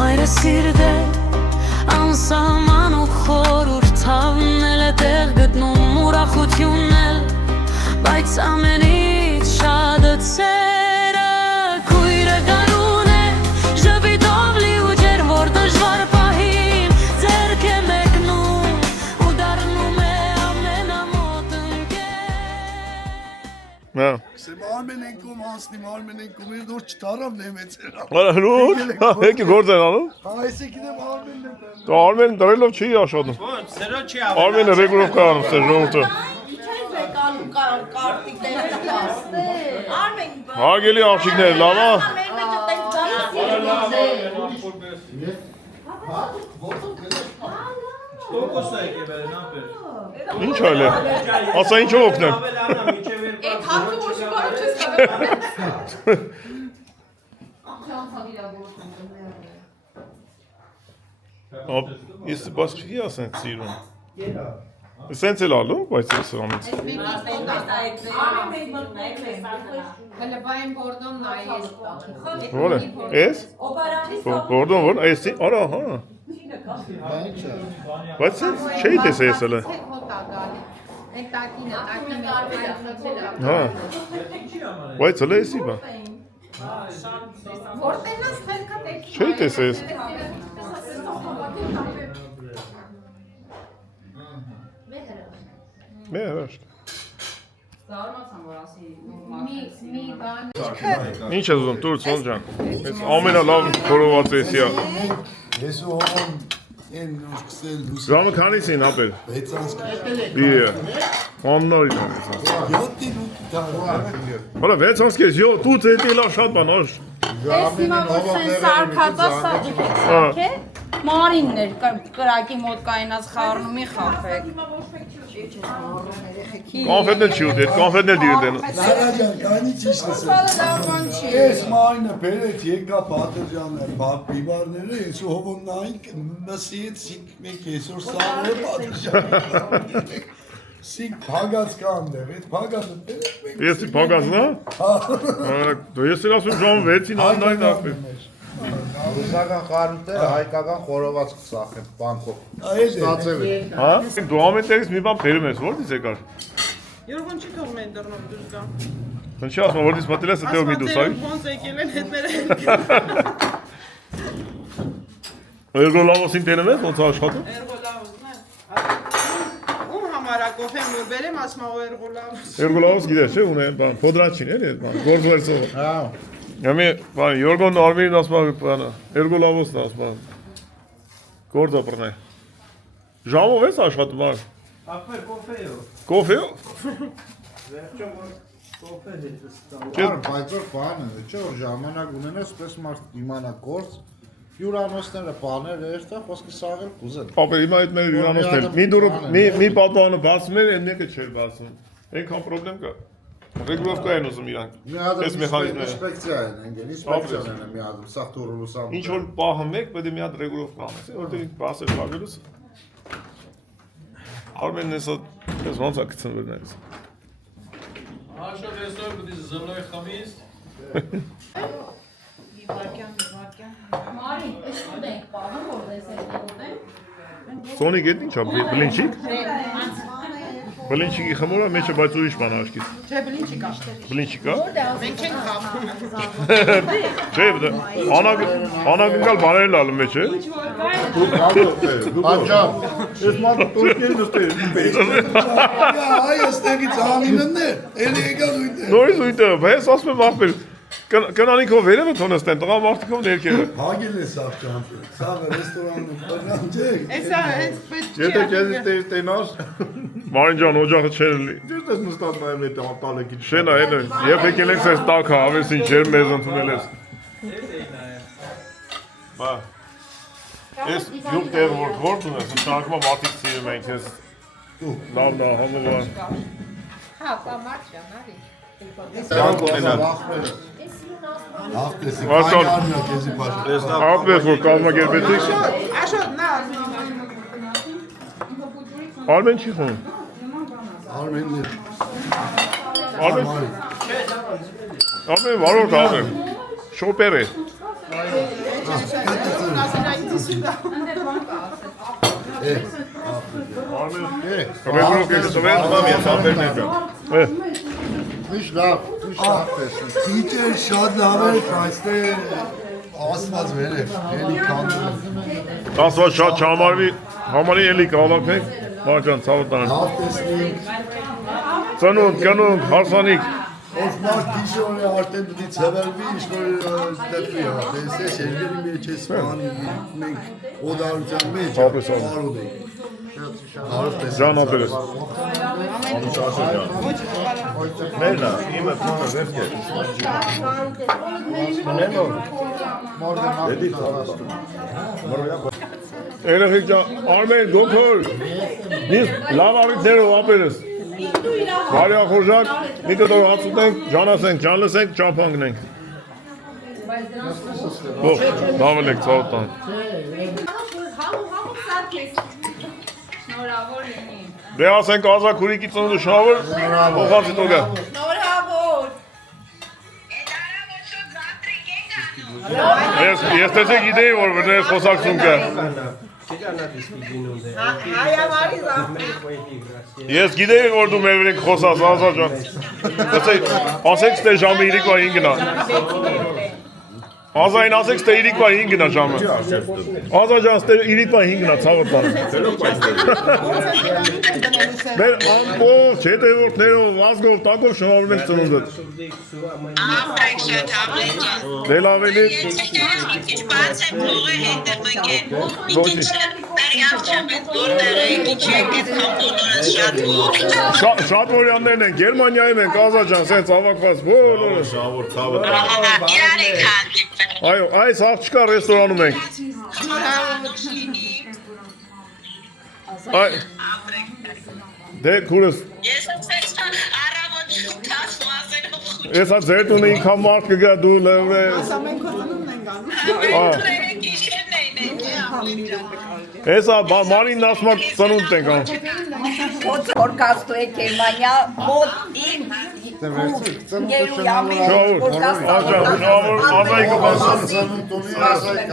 Մայրը սիրտ է անսահման ու խոր Ուրթավն էլ է տեղ գտնում ուրախությունն էլ Բայց ամենից շատը ցերը քույրը գարուն է Ժպիտով լի ու ջեր որ դժվար Jsem Armenenkum hasnim Armenenkum bir dur çıtaram Mehmet'e. Ara Rur. Peki gordan alın. Ayse gidem Armen'den. Armen darılov չի աշխատում։ Սերո չի ավելի։ Armen ռեգուլովկա անում սեր ժողովուրդը։ Հագելի աղջիկներ, լավ է։ Տոկոսը եկել է նապեր։ Ինչ այլ է։ Ասա ինչով օգնեմ։ Այդ հացու ոչի բարը չես կարող։ Ես բաց չի ասեն ծիրուն։ Սենց էլ ալու, բայց ես սրանից։ Հլբային բորդոն նայի ես։ Որ է, ես? Բորդոն որ, ես, արա, հա։ Բայց սենց չէի տես ես էլ է։ Հա, բայց էլ է եսի բա։ Չէի տես ես։ Մեր հրաշտ։ Ինչ ես ուզում, տուր ծոն ջան, ես ամենալավ խորոված եսի է։ Ես ու հովում են ուշկսել լուսը։ Ժամը քանից էին ապել։ 6-անսկի։ Իե, ամնարի տան 7-ի լուտի տան։ Հորա 6-անսկի ես, յո, տուց էտի լավ շատ բան, աշ։ Ես հիմա որ սեն սարկատա սարք է, մարինն էր կրակի մոտ կայնած խառնումի խապեք։ Կոնֆետն էլ չի ուտի, կոնֆետն էլ դիրտ են։ Նարաջան, կանի ճիշտ ես։ Ես մարինը բերեց եկա պատերջաններ, բիբարները, ես ու հովում նային մսիեց սինք մեկ եսոր սարը պատերջաններ։ Սինք պագած կան դև, էդ պագածը բերեց մեկ։ Ես պագածն է։ Ես էլ ասում ժամը 6-ին աննային ակվի։ Ռուսական խարույթները հայկական խորոված կսախեն բանկով։ Ստացել է։ Հա? Դու ամենտեղից մի բան բերում ես, որտից եկար։ Յուրգոն չի թողում են դռնով դուրս գա։ Խնդրի ասում, որտից մտել ես, դե մի դուս այ։ Ոնց եկել են հետները։ Էրգոլավոսին տենում ես, ոնց աշխատում։ Էրգոլավոսն է։ Ում համարա կոֆեն որ բերեմ, ասма ու էրգոլավոս։ Էրգոլավոս գիտես, չէ՞, ունե, բան, փոդրաչին էլի այդ բան, գործվերցող։ Հա։ Ямի, բան, Յորգոն Արմենին ասում է, բանը, էրգոլավոսն ասում է։ Գործը բռնե։ Ժամով ես աշխատում ար։ Ախպեր կոֆեյով։ Կոֆեյով։ Վերջում որ կոֆե հետը ստա։ Բայց որ բանը, չէ՞ որ ժամանակ ունենաս, պես մարդ իմանա գործ, հյուրանոցները բաներ երթա խոսքը սաղել կուզեն։ Ապա հիմա այդ մեր հյուրանոցներ մի դուրը մի պատվանը բացում էր, այն մեկը չէր բացում։ Այնքան խնդրեմ կա։ Ռեգուլովկա են ուզում իրանք։ Այս մեխանիզմները։ Ինսպեկցիա են անգել, ինսպեկցիան են մի հատ, սաղ դուրը լուսամ։ Ինչ որ պահը մեկ, պետք է մի հատ ռեգուլովկա անես, որտեղ բասեր լագելուց։ Արմենն էսա ես ոնց է գցնվել ներս։ Աշոտ այսօր պետք է զնոյ խմիս։ Մարի, այս ուտ ենք պահում, որ դեսերտ ուտենք։ Սոնի գետ ինչա, բլինչիկ։ Բլինչիկի խմորը մեջը բայց ուրիշ բան աշկից։ Չէ, բլինչիկա։ Բլինչիկա։ Մենք չենք խափում։ Չէ, անագնկալ բաներ լալում մեջ է։ Անջան, ես մարդը տուրկեն նստել։ Այ այստեղից անինն է, էլի եկա զույթը։ Նորից զույթը, ես ասում եմ ախպեր, կնանիքով վերևը թոնստեն, տղա մարդիկով ներքևը։ Հագել է սաղ ճանճը, սաղը ռեստորանում պրան չէ։ Էսա հենց պետք չի։ Եթե կեզից տենաս։ Մարին ջան, օջախը չէր լի։ Դες ես նստած նայում էտ տալեկի։ Շենա, հենը, եվ եկել ենք սես տակա, ավեսին ջեր մեզ ընդունել ես։ Բա, ես յուղ տեղ որ գործ ունես, շանակմա մարդիկ սիրում ենք ես, լավ նա, համովար։ Հա, կա մարդ չան, արի։ Աղտեսի, Աշոտ, կային արմյա կեզի պաշտ։ ապնես որ կազմագերբեցիք, Աշոտ, նա Արմեն չի խոն։ Արմենն է։ Արմեն վարորդ աղեմ, շոպեր է։ Ռեգուլով կեզի տվեն, ես ապերն է ջան։ Միշտ լավ տեսնի։ Քիչ է շատ լավ է, այստեղ ասված վերև, էլի կանդում։ Ասված շատ չհամարվի, համարի էլի կավակնենք, Մարջան, ցավը տանեմ։ Լավ տեսնենք։ Ծնունդ, կնունդ, հարսանիք։ Ով մարդ դիշոր է արդեն դուտի ծավալվի, ինչ-որ դեպի հա, դեսես երկերի մեջ ես բանի, մենք օդարության մեջ արոդ ենք։ Ժան ապերես։ Մերնա, իմը կուտը վերք է։ Մնենո։ Էդի ծավաստում։ Երեխեք ջան, Արմեն, գոքոր, նիս լավ առիթներով ապերես։ Բարի ախորժակ, մի կտոր հաց ուտենք, ջան ասենք, ջան լսենք, ճամփան գնենք։ Ո՞վ, լավ եք, ցավոտ տան։ Շնորհավոր լինի։ Դե ասենք ազաքուրիկի ծնունդը շնորհավոր, ողացի տոգա։ Շնորհավոր։ Ես տեսեք իդեի, որ վրներս խոսակցում կա։ Ես գիտեի, որ դու մեր վրենք խոսաս, Ազա ջան։ Ասեք ստե ժամը 3:05 գնա։ Ազային ասեք ստե 3:05 գնա ժամը։ Ազա ջան, ստե 3:05 գնա, ցավը տան։ Մեր ամբողջ հետևորդներով, ազգով, տակով շնորհավորում ենք ծնունդդ։ Դե լավ էլի։ Շատ որյաններն են, Գերմանիայում են, Ազա ջան, սենց ավակված, բոլորը։ Շավոր ցավը տան։ Այո, այս աղջկա ռեստորանում ենք։ Դե քուրս։ Ես հա ձեր տունը ինքան մարդ կգա դու լավ ես։ ասա մենք քո ծնունդն ենք անում։ Հեսա Մարինն ասում է ծնունդ ենք անում։ Որկաստու է Գերմանիա, մոտ իմ Ազայի կպասան։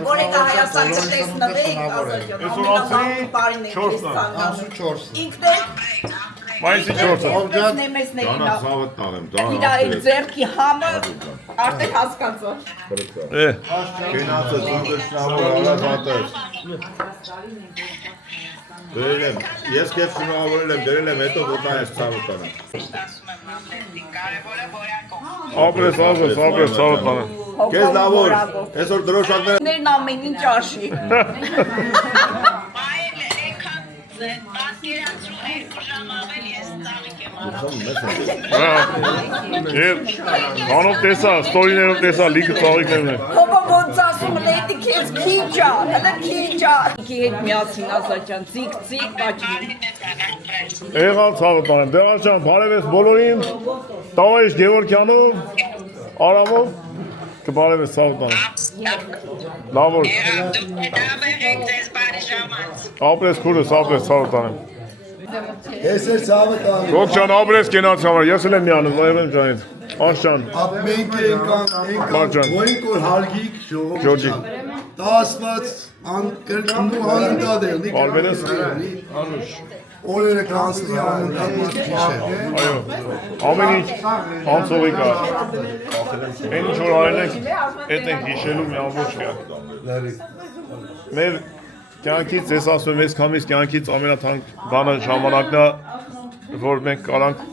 Որեգա Հայաստանը տեսնվեի, ամենամահու պարին ենք ես ծանգանում։ Ինքն է Մայիսի 4-ը։ Դանա ցավը տանեմ, իրա այդ ձերքի համը արդեն հասկացա։ Կենացը ծննդը շնավոր արազատեր։ Դրել եմ, ես կեզ շնավորել եմ, դրել եմ, հետո ոտա ես ցավը տանեմ։ Ապրես, ցավը տանեմ։ Կեզ լավոր, այսօր դրոշակները։ Ներն ամեն ինչ աշի։ Անով տեսա, ստորիներով տեսա, լիքը ծաղիքներն են։ Հոբա ոնց ասում լեդի քեզ Ալբերտից քիչ ա, հələ քիչ ա։ Ինքի հետ միացին ասաճան, ցիկ բաճի։ Եղավ ցավը տանեմ, դեղաշան, բարև ես բոլորին, տավայիշ Գևորգյանով, Արամով, կբարև ես ցավը տանեմ։ Լավ որ։ Ապրես քուրս, ապրես ցավը տանեմ։ Ես էլ ցավը տանեմ։ Գոքչան ապրես կենաց համար, ես էլ եմ միանում, նայեմ ջանից։ Աշճան։ Մենք ենք ոյնք որ հարգիկ ժողովուրդ։ Տասված անկրկնու անընդհատ եղնի։ Ալբերես։ Օրերը կանցնի անընդհատ միշտ։ Այո։ Ամեն ինչ անցողի կա։ Այն ինչ որ արել ենք, այդ ենք հիշելու մի ամբողջ կյանք։ Մեր կյանքից, ես ասում եմ, ես քամից կյանքից ամենաթանկ բանը ժամանակն է, որ մենք կարանք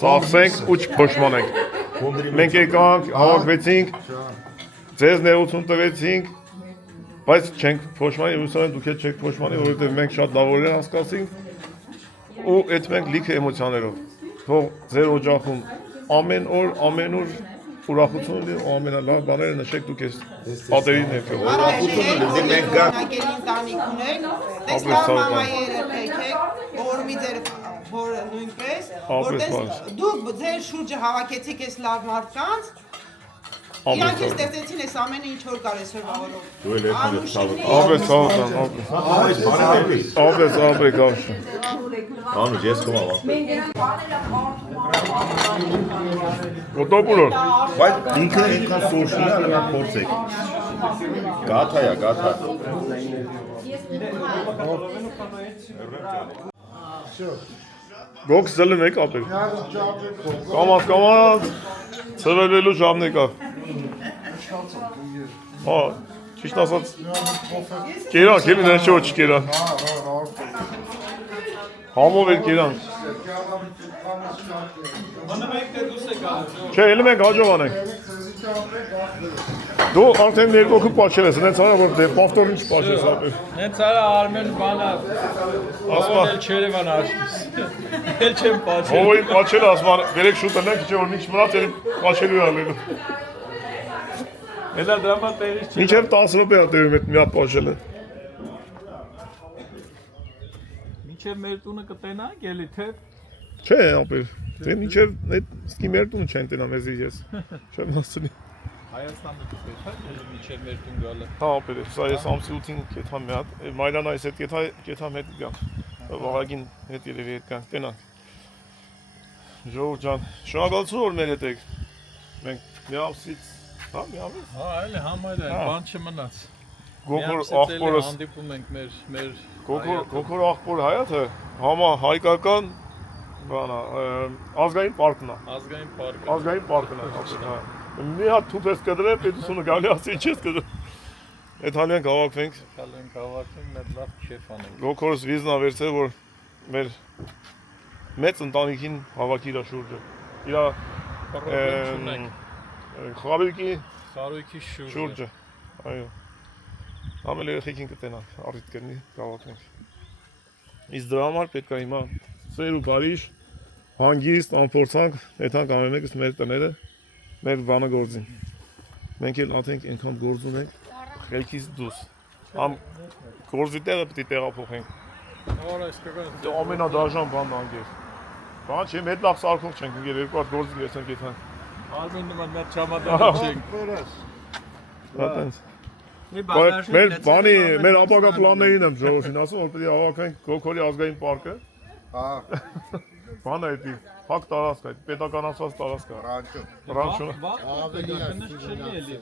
ծախսենք ու չփոշմանենք։ Մենք եկանք, հավաքվեցինք, ձեզ ներողություն տվեցինք, բայց չենք փոշմանի, հուսով եմ դուք էլ չեք փոշմանի, որովհետև մենք շատ լավորեն հասկացինք ու այդ մենք լիքը էմոցիաներով։ Թող ձեր օջախում ամեն օր ուրախություն լինի ու ամենալավ բաները նշեք դուք ես պատերի ներքև։ Ուրախություն լինի մենք գանք ընտանիք ունենք, տեսնալ մամայի երեխեք եք, օրմի ձեր որը նույնպես, որտես դուք ձեր շուրջը հավաքեցիք այս լավ մարդկանց, իրանք էլ ստեղծեցին այս ամենը ինչ որ կար այսօր վաղորով։ Դու էլ ես Ապրես ցավտան, ապրես։ Անուշ ես կոմա։ Գոտոպուլոր։ Բայց ինքը այնքան սոշնի է, հələ փորձեք։ Գաթայա, գաթա։ Գոքս զլում եք ապեր։ Կամած, ծվելվելու ժամն եկավ։ Հա, ճիշտ ասած, կերանք, էլի նեն շո չկերանք։ Համով էլ կերանք։ Չէ, էլի մենք հաջով անենք։ Դու արդեն ներկոքը պաչել ես, նենց արա, որ պավտորին չպաչես ապեր։ Նենց արա արմեն բանա, ասման էլ չերևան աշկիս, էլ չեմ պաչել։ Հովոյին պաչել ասման, վերեք շուտ ընենք, չէ որ մինչ մնաց էլ պաչելու ալելու։ Էլա դրամա տեղից չի։ Մինչև 10 րոպե է տևում այդ մի հատ պաչելը։ Մինչև մեր տունը կտենանք էլի թե։ Չէ, ապեր, դե մինչև այդ սկի մեր տունը չեն տենա մեզի ես, չեմ ասունի։ Հայաստանը դուք է, էլի մինչև մեր տուն գալը։ Հա, ապեր, սա ես ամսի 8-ին կեթամ մի հատ, մայրան այս հետ կեթամ հետ գանք, վաղագին հետ երևի հետ գանք, տենանք։ Ժողովուրդ ջան, շնորհակալություն որ մեր հետ եք, մենք մի ամսից, հա, մի ամիս։ Հա, էլի համայր է, բան չմնաց։ Գոքոր աղբորս, հանդիպում ենք մեր Գոքոր աղբոր հայաթը, համա հայկական, բանա, ազգային պարկն է։ Ազգային պարկն է, մի հատ թուփ ես կդրել, պետությունը գալի ասի ինչ ես կդրել։ Այդ հալի ենք հավաքվենք։ Մեծ լավ քեֆ անենք։ Գոքորս վիզնա վերցել, որ մեր մեծ ընտանիքին հավաքի իր շուրջը։ Իր խարույկի շուրջը։ Այո։ Ամեն երեխեքին կտենանք, առիթ կրնի, հավաքենք։ Իսկ դրա համար պետք է հիմա սեր ու բարիշ, հանգիստ, անփորձանք, այդանք ամեն մեկս մեր տները, մեր բանը գործին։ Մենք էլ ատենք այնքան գործ ունենք, խելքից դուրս։ Համ գործի տեղը պետք է տեղափոխենք։ Դա ամենադաժան բանն անգեր։ Բան չէ, մեծ լավ սարքող չենք ընկել, երկու հատ գործի լեցենք այդանք։ Արմեն նման մեր ճամադանը չենք։ Դա տենց։ Մեր բանի, մեր ապագա պլաններին եմ ժողովրդին ասում, որ պետք է հավաքենք Գոքորի ազգային պարկը։ Բանը էդի, հակ տարածք է, պետական ասված տարածք է։ Ռանչո։ Ավելի քննի էլի։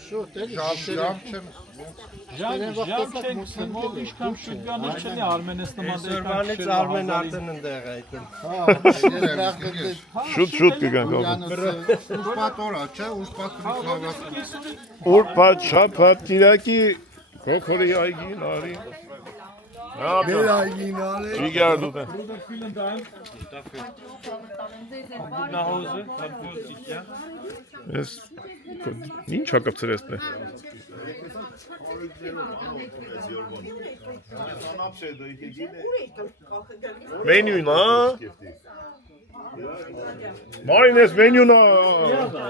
Շուտ էլի, ժամ չեմ։ Ժամ չենք սմով, իշքան շուտ գանը չնի Արմենես նման Այսօրվանից Արմեն արդեն ընդեղ է այդել։ Շուտ կգանք ապա։ Ուրբաթ օրա, չէ, ուրբաթ խաղացում։ Ուրբաթ շաբաթ կիրակի Գոքորի այգին արի։ Մեր այգին արի։ Չիգար դուք։ Ես ինչ հակապցրել ես դե։ Մենյուն, հա։ Martin es menüna.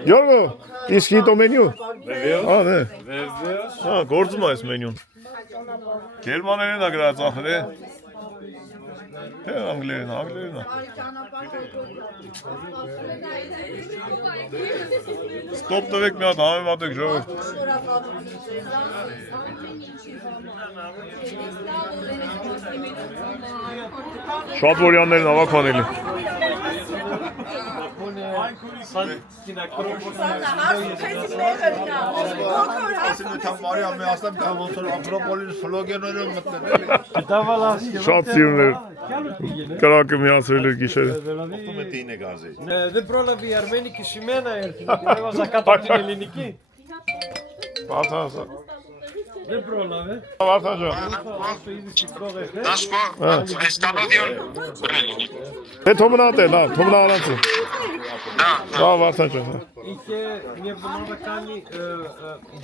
Yorgo, iscrito menü. Ah, ne? Ah, գործում է այս menün. Գերմաներեն է գրած ախր է։ Թե անգլերեն է։ Ստոպ տվեք մի հատ համեմատեք ժողովուրդ։ Շատ որյաններն ավականելի։ Շատ սիրուներ կրակը միացրել էր գիշերը։ Դե պրոլավի արմենիկի շիմենա էր, զակատոքին էլինիկի։ Բաթանսա։ Դե պրոլավ է։ Բաթանսա։ Դե թոմնատ է, լա, թոմնա արանցը։ Դա Բաթանսա։ Իքը мне բնովականի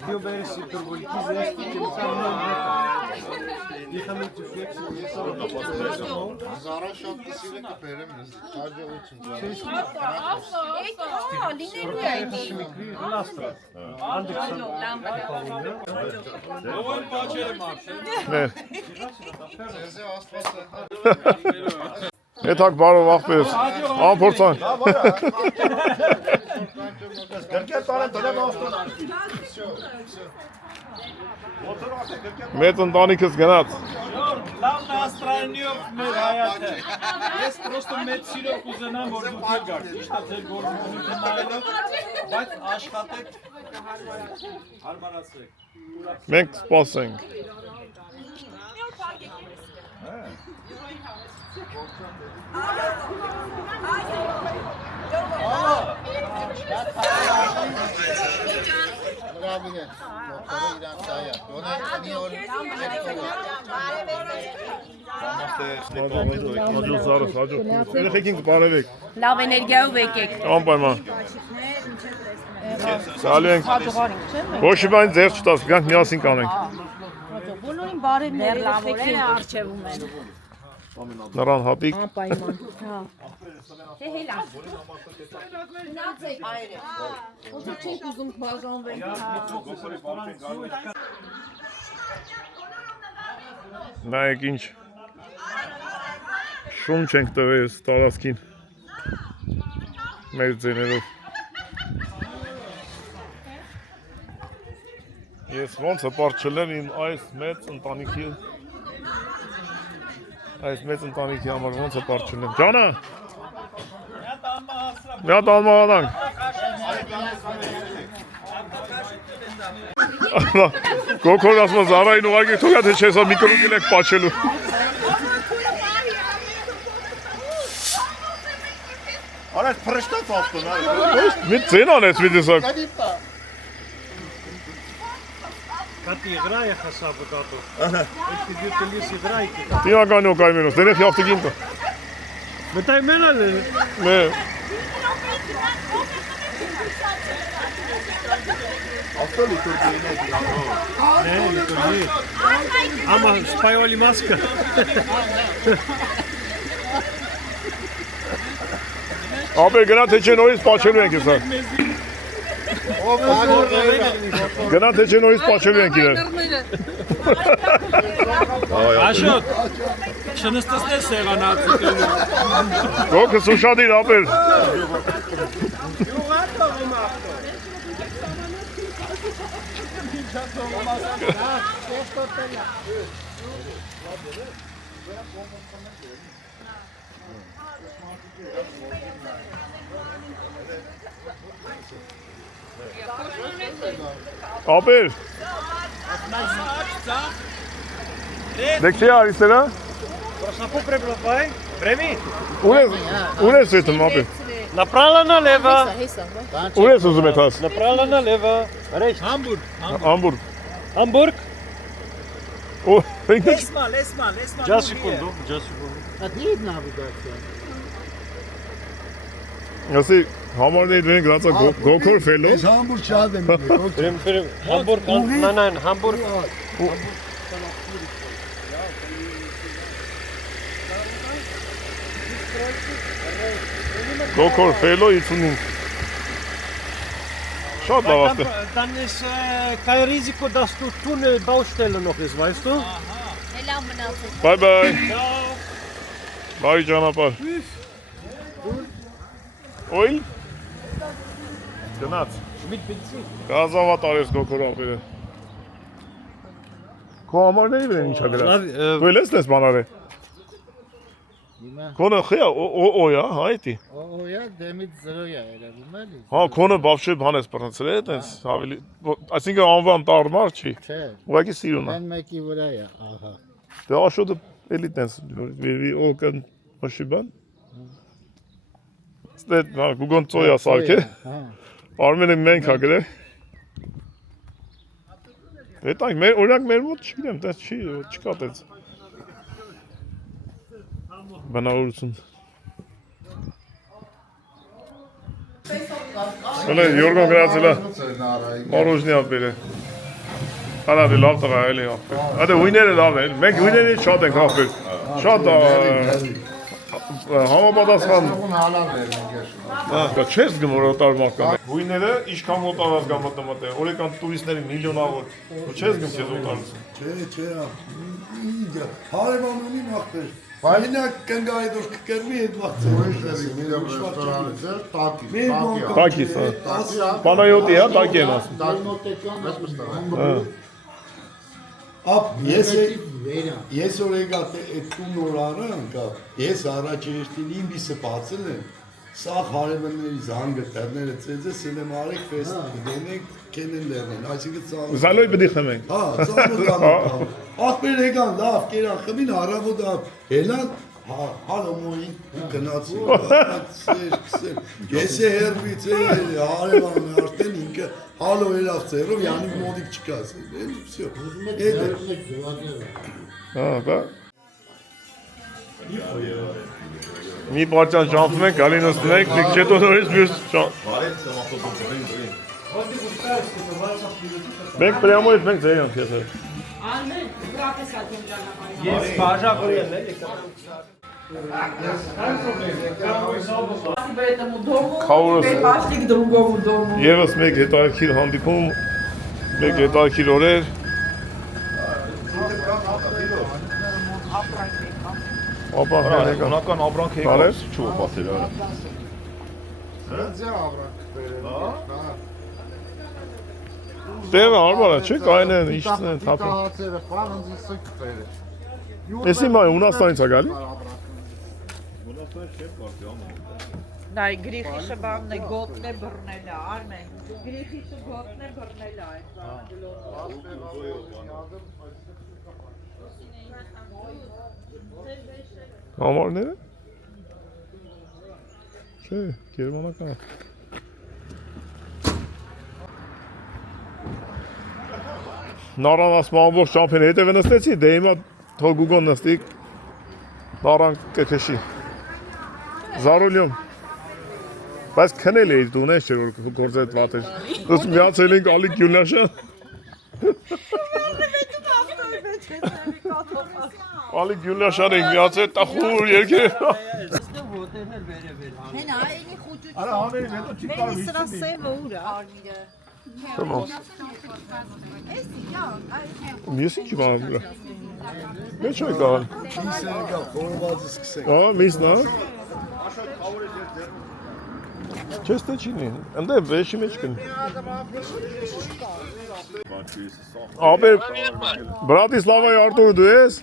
բիոբերսի турболики զեստի դիխամիտ ֆլեքսի Զարա շատ կսիրը կբերեմ հաջողություն։ լինելու է այդի։ Լաստրա։ Ո՞ր բաչերը մարշը։ Եթակ բարով աղբերս, ամփորձան։ Մեծ ընտանիքս գնաց։ Լավն աստրայնիով մեր հայաթը։ Ես պրոստը մեծ սիրով կուզենամ, որ դուք եկար։ Ճիշտ է ձեր գործունեությունը նայելով, բայց աշխատեք, հարմարացրեք։ Մենք սպասենք։ Երեխեքին կպարևեք։ Լավ էներգիայով եկեք։ Անպայման։ Սալի ենք։ Ոչ մի բան ձեռ չտաս, գանք միասին կանենք։ Բոլորին բարևներ երեխեքին արժևում են։ Նրան հատիկ։ Անպայման։ Հա։ Թե հելա։ Գնացեք այրը։ Ոնց չենք ուզում բաժանվել։ Նայեք ինչ շունչ ենք տվել այս տարածքին մեր ձեներով։ Ես ոնց հպարչելեմ իմ այս մեծ ընտանիքի համար ոնց հպարչելեմ։ Ջանա, մի հատ ալմա հանանք։ Գոքորն ասում է Զարային ուղարկեք թողա թե չէ սա միկրոֆոն եք պաչելու։ Արես փրշտած ավտոն։ Մի ցեն անես մի դեսակ։ Կատի играя хасабу тату. Эти две лисы играйки. Տիականի օկայմենոս, դերեք հյավտիկին կա։ Մտայ մենալ է։ Մե։ Ավտոլի турբինը դիակո։ Ναι, լիքորի։ Άμα σπάει մասկա։ Ապեր գնա թե չէ նորից պաչելու ենք հեսա։ Գնա թե չէ նորից պաչելու ենք իրար։ Աշոտ, չնստացնես սեղանացիկը։ Գոքս ուշադիր ապեր։ Ապեր։ Դեք չի արիս տերա։ Просапу преплопай. Преми. Ուր ես էտում ապեր։ Направо налево. Ուր ես ուզում ես հաս։ Направо налево. Речь. Համբուրգ։ Համբուրգ։ Համբուրգ. О, Лесма. Just секунду. Одни навигация. Ասի համարների դրեն գրածա գոքոր ֆելո։ Ես Համբուրգ շատ եմ եկել։ Прям Համբուրգ, նան Համբուրգ։ Գոքոր ֆելո 55 Շատ լավ է Dann ist kein Risiko, dass du Tunnelbaustelle noch ist, weißt du? Bye bye Bye ճանապարհ Oil Գնաց Mit Benzin Գազավատ արես գոքոր ապերը Քո ամարների վրա ինչա գրած Դու ես դες բանարը Քոնը խիա օյա հայտի Օյա դեմից 0-յա երևում էլի Հա քոնը բավշե բան ես բռնցրել այտենց ավելի այսինքն անվան տարմար չի ուղղակի սիրուն է Այն մեկի վրա է ահա Դե աշոտը էլի տենց վիրվի օկն մշիբան Ստե գուգոն ծոյա սարքե Արմենը մենք հա գրե Դե տանք մեր օրինակ մեր մոտ չգիտեմ տես չի չկա տես Բանավորություն Հələ Yorğon գրացելա Մորոժնի ապերը Հələ դե լավ տղա էլի ապեր Հədə հույները լավ են մենք հույների շատ ենք ապեր Շատ համապատասխան Չես գմոր օտար մարդկան Հույները իշքան օտար ազգան մտնմտ է Օրեկան տուրիստների միլիոնավոր Չես գմ քեզ օտարություն Չէ Հարևան ունի մախտեր Մենակ կնգայի դուր կկրվի հետ վաղցեր Տակիս Պանայոտի հա տակի են ասում Ես որ եկա այդ տուն օրարը ընկավ Ես առաջ երեշտին իմբիսը բացել եմ Սաղ հարևանների զանգը տերները ծեծը սելեմ արեք ֆեստ դենեք կենեն լերնեն Այսինքը ծանոտ Զալոյ բդիխնեմ ենք Հա ծանոտ անոտ Ախպեր եկան լավ կերան խմին հարավոտ հելան Հալոմոյին գնացի Ես է հերվից է հարևան արդեն ինքը հալո երավ ծերով յանի մոդիկ չկաս Մի պարճան ճամփում ենք, գալի նստում ենք, մի քիչ հետո նորից մյուս Մենք պրյամո ես մենք ձեր ենք ես Ես բաժակորի եմ էլի Եվս մեկ հետաքրքիր հանդիպում, մեկ հետաքրքիր օրեր Ունական ապրանք եկած չու բացել արա Սրձյա ապրանք Տեղը արմարա չէ, կային են, իշտն են, թապը Կահացերը պարնձի սկ բերը Եսի մայ ունաստանից է գալի Նայ գրիխիշը բանն է գոտն է բռնել է, արմեն Գրիխիշը գոտն է բռնել է Համարները Չէ, գերմանական Նարան ասում ամբողջ ճամփեն հետևը նստեցի, դե հիմա թող գուգոն նստիկ Նարան կքշի Զարուլյում Բայց քնել էիր դու նես չէր որ գործը հետ վատ էր Դուս միացել ենք Ալիկ Յուլիաշյան Ալիկ Յուլիաշյան ենք միացել տախուր երկեր Հենա, այնի խուճուճ Մենի սրա սևը ուրա Միսի չի բան վրա Մեջ է գալ Միսը եկա, խորովածը սկսենք Միսն է Չես թե չինի, ընդե վեշի մեջ կնի Ապեր, Բրատիսլավայի Արտուր դու ես?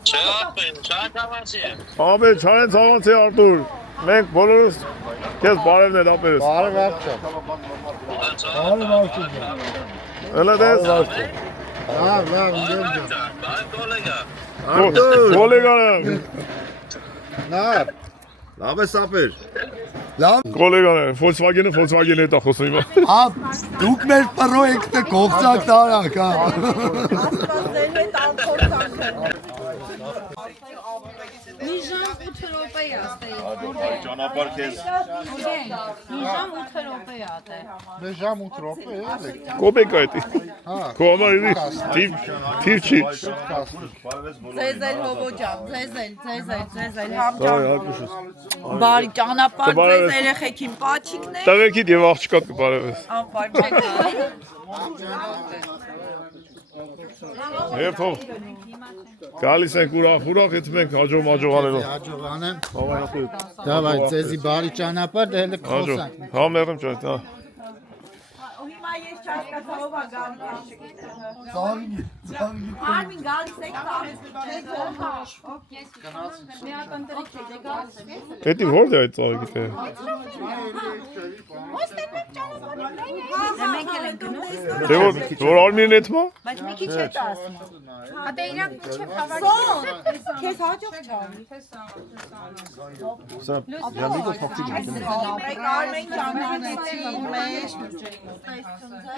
Չէ ապեն, չան ծավանցի եմ Ապեր, չան ծավանցի Արտուր Մենք բոլորս կեզ բարևն էլ ապերս Բարև աղջա Բարև աղջա Հելա դես Լավ, լավ, Կոլեգան եմ Նար Լավ ես ապեր Լավ Կոլեգան եմ, Volkswagen-ը հետ է խոսում հիմա Դուք մեր պրոյեկտը կողծակ տարակ Աստվածել է տանքոցանքը Մի ժամ 8 րոպե է աստեի Ճանապարհ քեզ Մի ժամ 8 րոպե Դե ժամ 8 րոպե է։ Կոպեկ է դա։ Քո համար ինձ թիվ չի։ Ձեզել հովոջան, ձեզել համ Դա ջան։ հակուշս։ Բարի ճանապարհ ձեզ երեխեքին պաչիկներ։ Տղեկիդ եւ աղջկադ կբարևես։ Անպայման։ Եվ թող գալիս ենք ուրախ, եթե մենք հաջող անելով։ Հաջողանեմ։ Հավանաբար։ Դավայ, ձեզի բարի ճանապարհ, դե հենց խոսանք։ Հա մերում ճա, հա։ Հիմա ես չհասկացա ով է գալիս։ Ծաղի։ Արմին գալիս եք տալիս։ Էդի ո՞րդ է այդ ծաղիկը։ Մենք էլ ենք գնում։ Դե որ Արմինն էդ մա։ Բայց մի քիչ հետ ասում։ Ատե իրանք չէ խավարի։ Քեզ հաջող չանի։ Սա ջանդիկը փոխի Մենք Արմեն ճանաչեցի մեջ։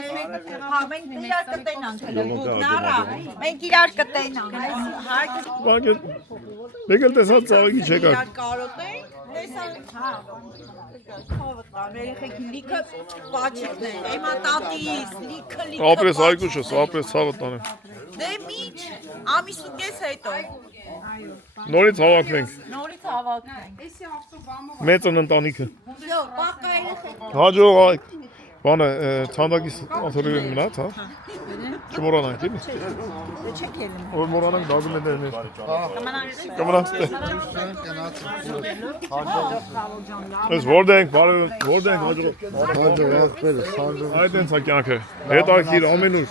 Հա, մենք իրար կտենանք հələ գուտնարա։ Մենք իրար կտենանք։ Բանկետ։ Մեկ էլ տեսած ծաղիկի չեկա։ Իրար կարոտենք, տեսանք, հա։ Խավտան, երեխեքի լիքը պաչիկներ, եմա տատիս, լիքը Ապրես այգուշս, ապրես ցավը տանեմ։ Դե միջ, ամիս ու կես հետո։ Նորից հավաքվենք։ Նորից հավաքենք։ Մեծն ընտանիքը։ Վсё, պակա երեխեք։ Հաջող այգ։ Բանը ցանդակից ասորին մնաց, հա։ Չմոռանանք, էլի։ Դե չեք ելնում։ Որ մոռանանք դագում են դերներ։ Կմնանք։ Ես որտեղ ենք, որտեղ ենք հաջող։ Այդ են ցանկը։ Հետաքրիր ամենուր։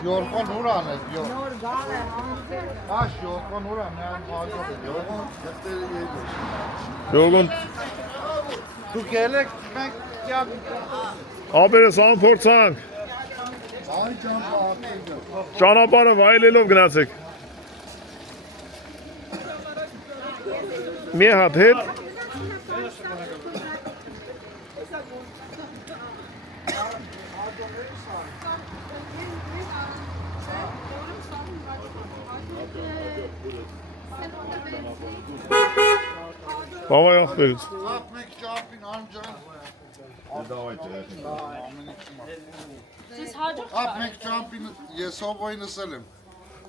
Yorkon uran et, yok. Baş yorkon uran yani hacı. Yorgun. Tu gelek ben ya Ապերը սամփորձանք։ Ay ճանապարհ։ Ճանապարհը վայելելով գնացեք։ Մի հատ հետ։ Baba yapıyoruz. Apmek çapin amcan. Siz hacı Apmek çapin yesovoyunu selim.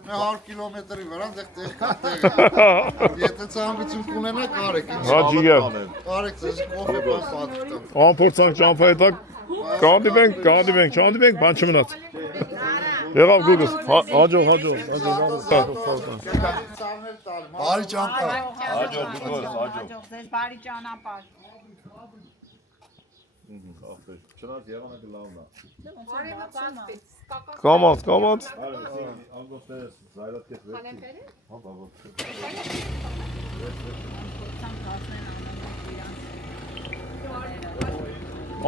Ne har kilometri veren dekte. Yete çambıçın kunena karek. Hacı gel. Karek siz kofe patlattı. Ամփորձանք ճամփայի տակ կանդիվենք, բան չմնաց։ Եղավ գուգս, հաջող։ Բարի ճանապարհ։ Հաջող դուքս, հաջող։ ձեզ բարի ճանապարհ։ Չնայած եղանակը լավն է։ Կամած։ Ագոստես զայրատ կես վերցի։ Հա, բաբա։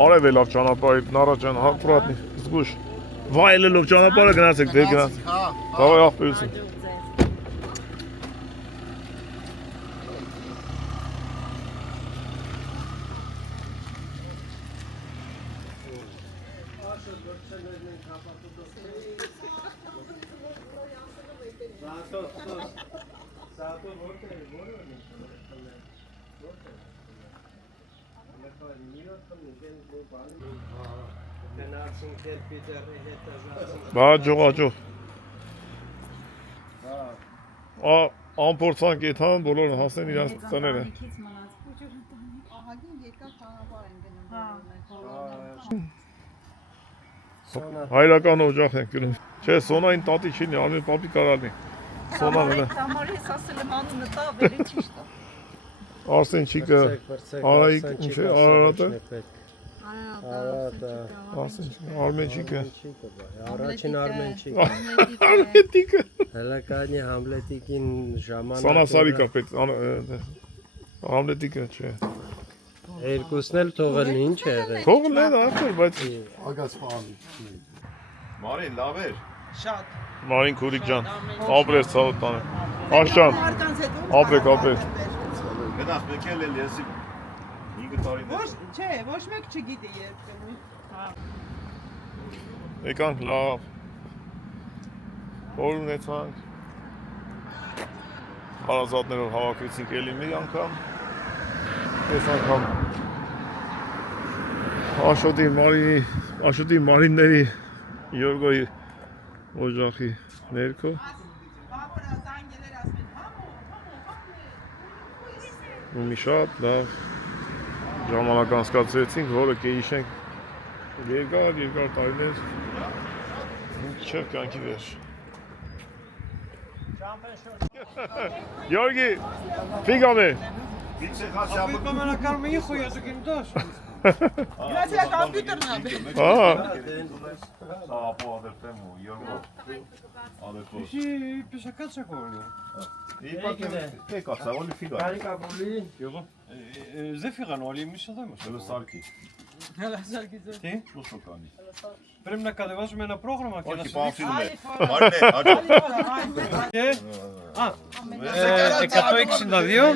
Արև է լավ ճանապարհի, նարաջան, հակրատնի, զգուշ։ Վայելելով ճանապարհը գնացեք, դեր գնաց։ Դավայ աղբերություն։ Հաջող։ Ամփորձանք եթան բոլորը հասնեն իրանց տները։ Հայրական օջախ ենք գնում։ Չէ, սոնային տատի չի, Արմեն պապի կարալնի։ Սոնան հələ։ Համար ես ասել եմ անունը տա, ավելի ճիշտ է։ Արսեն չիկը, Արայիկ, ինչ է, Արարատը։ Արմեն չիկը։ Առաջին Արմեն չիկը։ Արմետիկը։ Հələ կանի Համլետիկին ժամանակ։ Սանասարիկա պետք, Համլետիկը չէ։ Երկուսն էլ թողելն ինչ է եղել։ Թողել են արդյոք, բայց Ագաց պահան։ Մարին լավ էր։ Շատ։ Մարին քուրիկ ջան, ապրես ցավը տանը։ Աշճան, ապրեք։ Գնաց մեկել էլ եսի 5 տարի։ Չէ, ոչ մեկ չգիտի երբ կնի։ Եկանք լավ։ Որ ունեցանք։ Հարազատներով հավաքվեցինք էլի մի անգամ։ Այս անգամ Աշոտի մարինների Յորգոյի օջախի ներքո ու մի շատ լավ ժամանակ անցկացրեցինք, որը կհիշենք երկար տարիներ չէր կյանքի վերջ։ Յորգի, ֆիգամե։ Grazie computer nabe. Vrem na kadevazme na programa que Όχι, πάω φίλε. 162.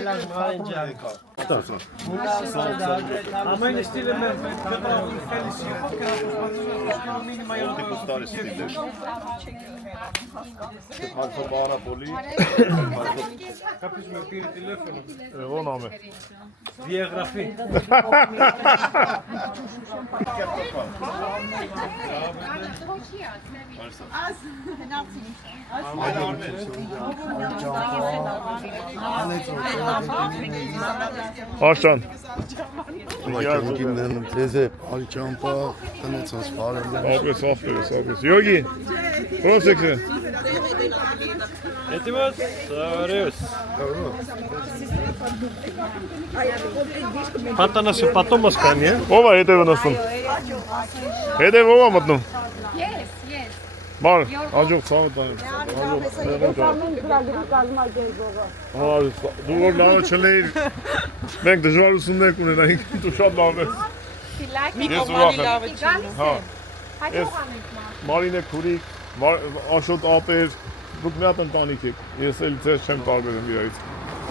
Amen stile me Κάποιος με πήρε τηλέφωνο. Εγώ να είμαι. Διαγραφή. Աշան։ Ակյակիններն թեզե ալիճամպա տնեցան սպարել։ Ապես։ Յոգի, պրոսեք է։ Этимос, Сареус. Պատանասը պատոմոս կանի է։ Ով է հետևը նստում։ Հետև ով է մտնում։ Ես։ Բար, աջող ցավը տանեմ։ Դու որ լավը չլեիր, մենք դժվարություններ կունենայինք, դու շատ լավ ես։ Ես ուրախ եմ։ Ես Մարինե քուրիկ, Աշոտ ապեր, դուք մի հատ ընտանիք եք, ես էլ ձեզ չեմ տարբերում իրարից։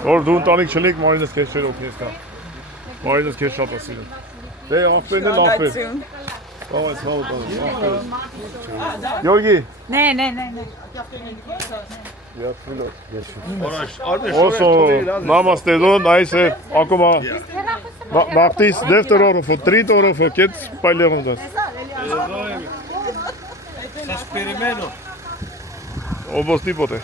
Որ դու ընտանիք չլեիք, Մարինես քեզ չէր օգնես տա։ Մարինես քեզ շատ է սիրում։ Դե ախպերն էլ ախպեր։ Ո՞վ է Յորգի։ Ne. Oso, namaste, don, aici, acum, baptist, defter orofo, trit orofo, cât pailerum das. Σας περιμένω. Οπωσδήποτε.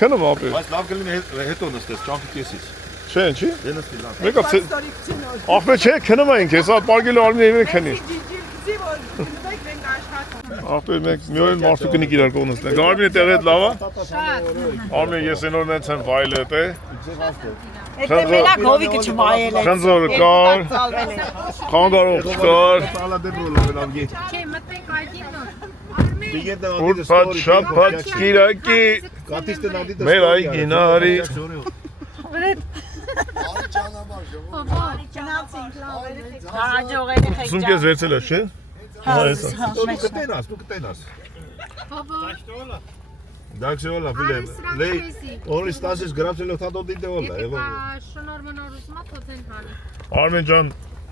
Քնում ապի։ Բայց լավ կլինի հետո նստես, ճամփի կեսից։ Չէ, ինչի։ Դե նստի լավ։ Մեկը ախպե չէ, քնում ենք, հեսա պարգելու արմինը իրեն քնի։ Ախպե մենք մի օր մարդու կնիկ իրար կողմ նստենք։ Արմինը տեղը հետ լավ է։ Արմին ես այն օրն եմ վայել է։ Եթե մենակ հովիկը չվայել է։ Խնձոր կար, խանգարող կար։ Չէ, մտենք այդին նոր։ Ուրփած շապած կիրակի մեր այգինարի Սունկես վերցել ես, չէ? Դու կտենաս։ Դάξի օլա, ֆիլեմ։ Լեյ, օրի ստասես գրացելով թատո դիտե օլա, եղո։ Շնոր մնոր ուսմա թոթեն հանի։ Արմեն ջան,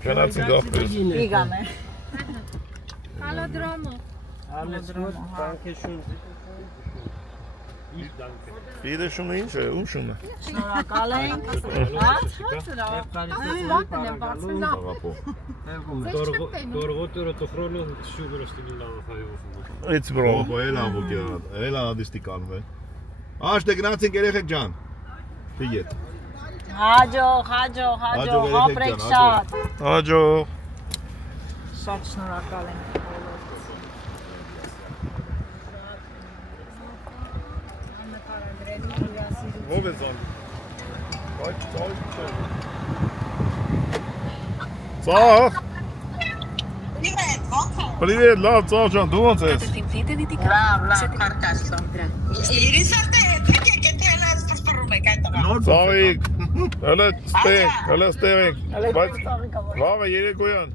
քնացին գախպես։ Իգան է։ Հալոդրոմը։ Իդե շունը ինչ է, ում շունը։ Շնորհակալ ենք։ Դորղոտորը տխրոնը շուգրստի լավը It's bro։ Էլա ոկյա, էլա դիստի կանում է։ Աշտե գնացինք երեխեք ջան։ Դիետ։ Հաջող, ապրեք շատ։ Հաջող։ Շատ շնորհակալ ենք։ Ո՞վ է զան։ Բայց ծաղ չէ։ Ծաղ։ Привет, լավ, ծաղ ջան, դու ո՞նց ես։ Լավ, կարտասո։ Ծաղիկ, հələ ստենք, բայց լավ է երեկոյան։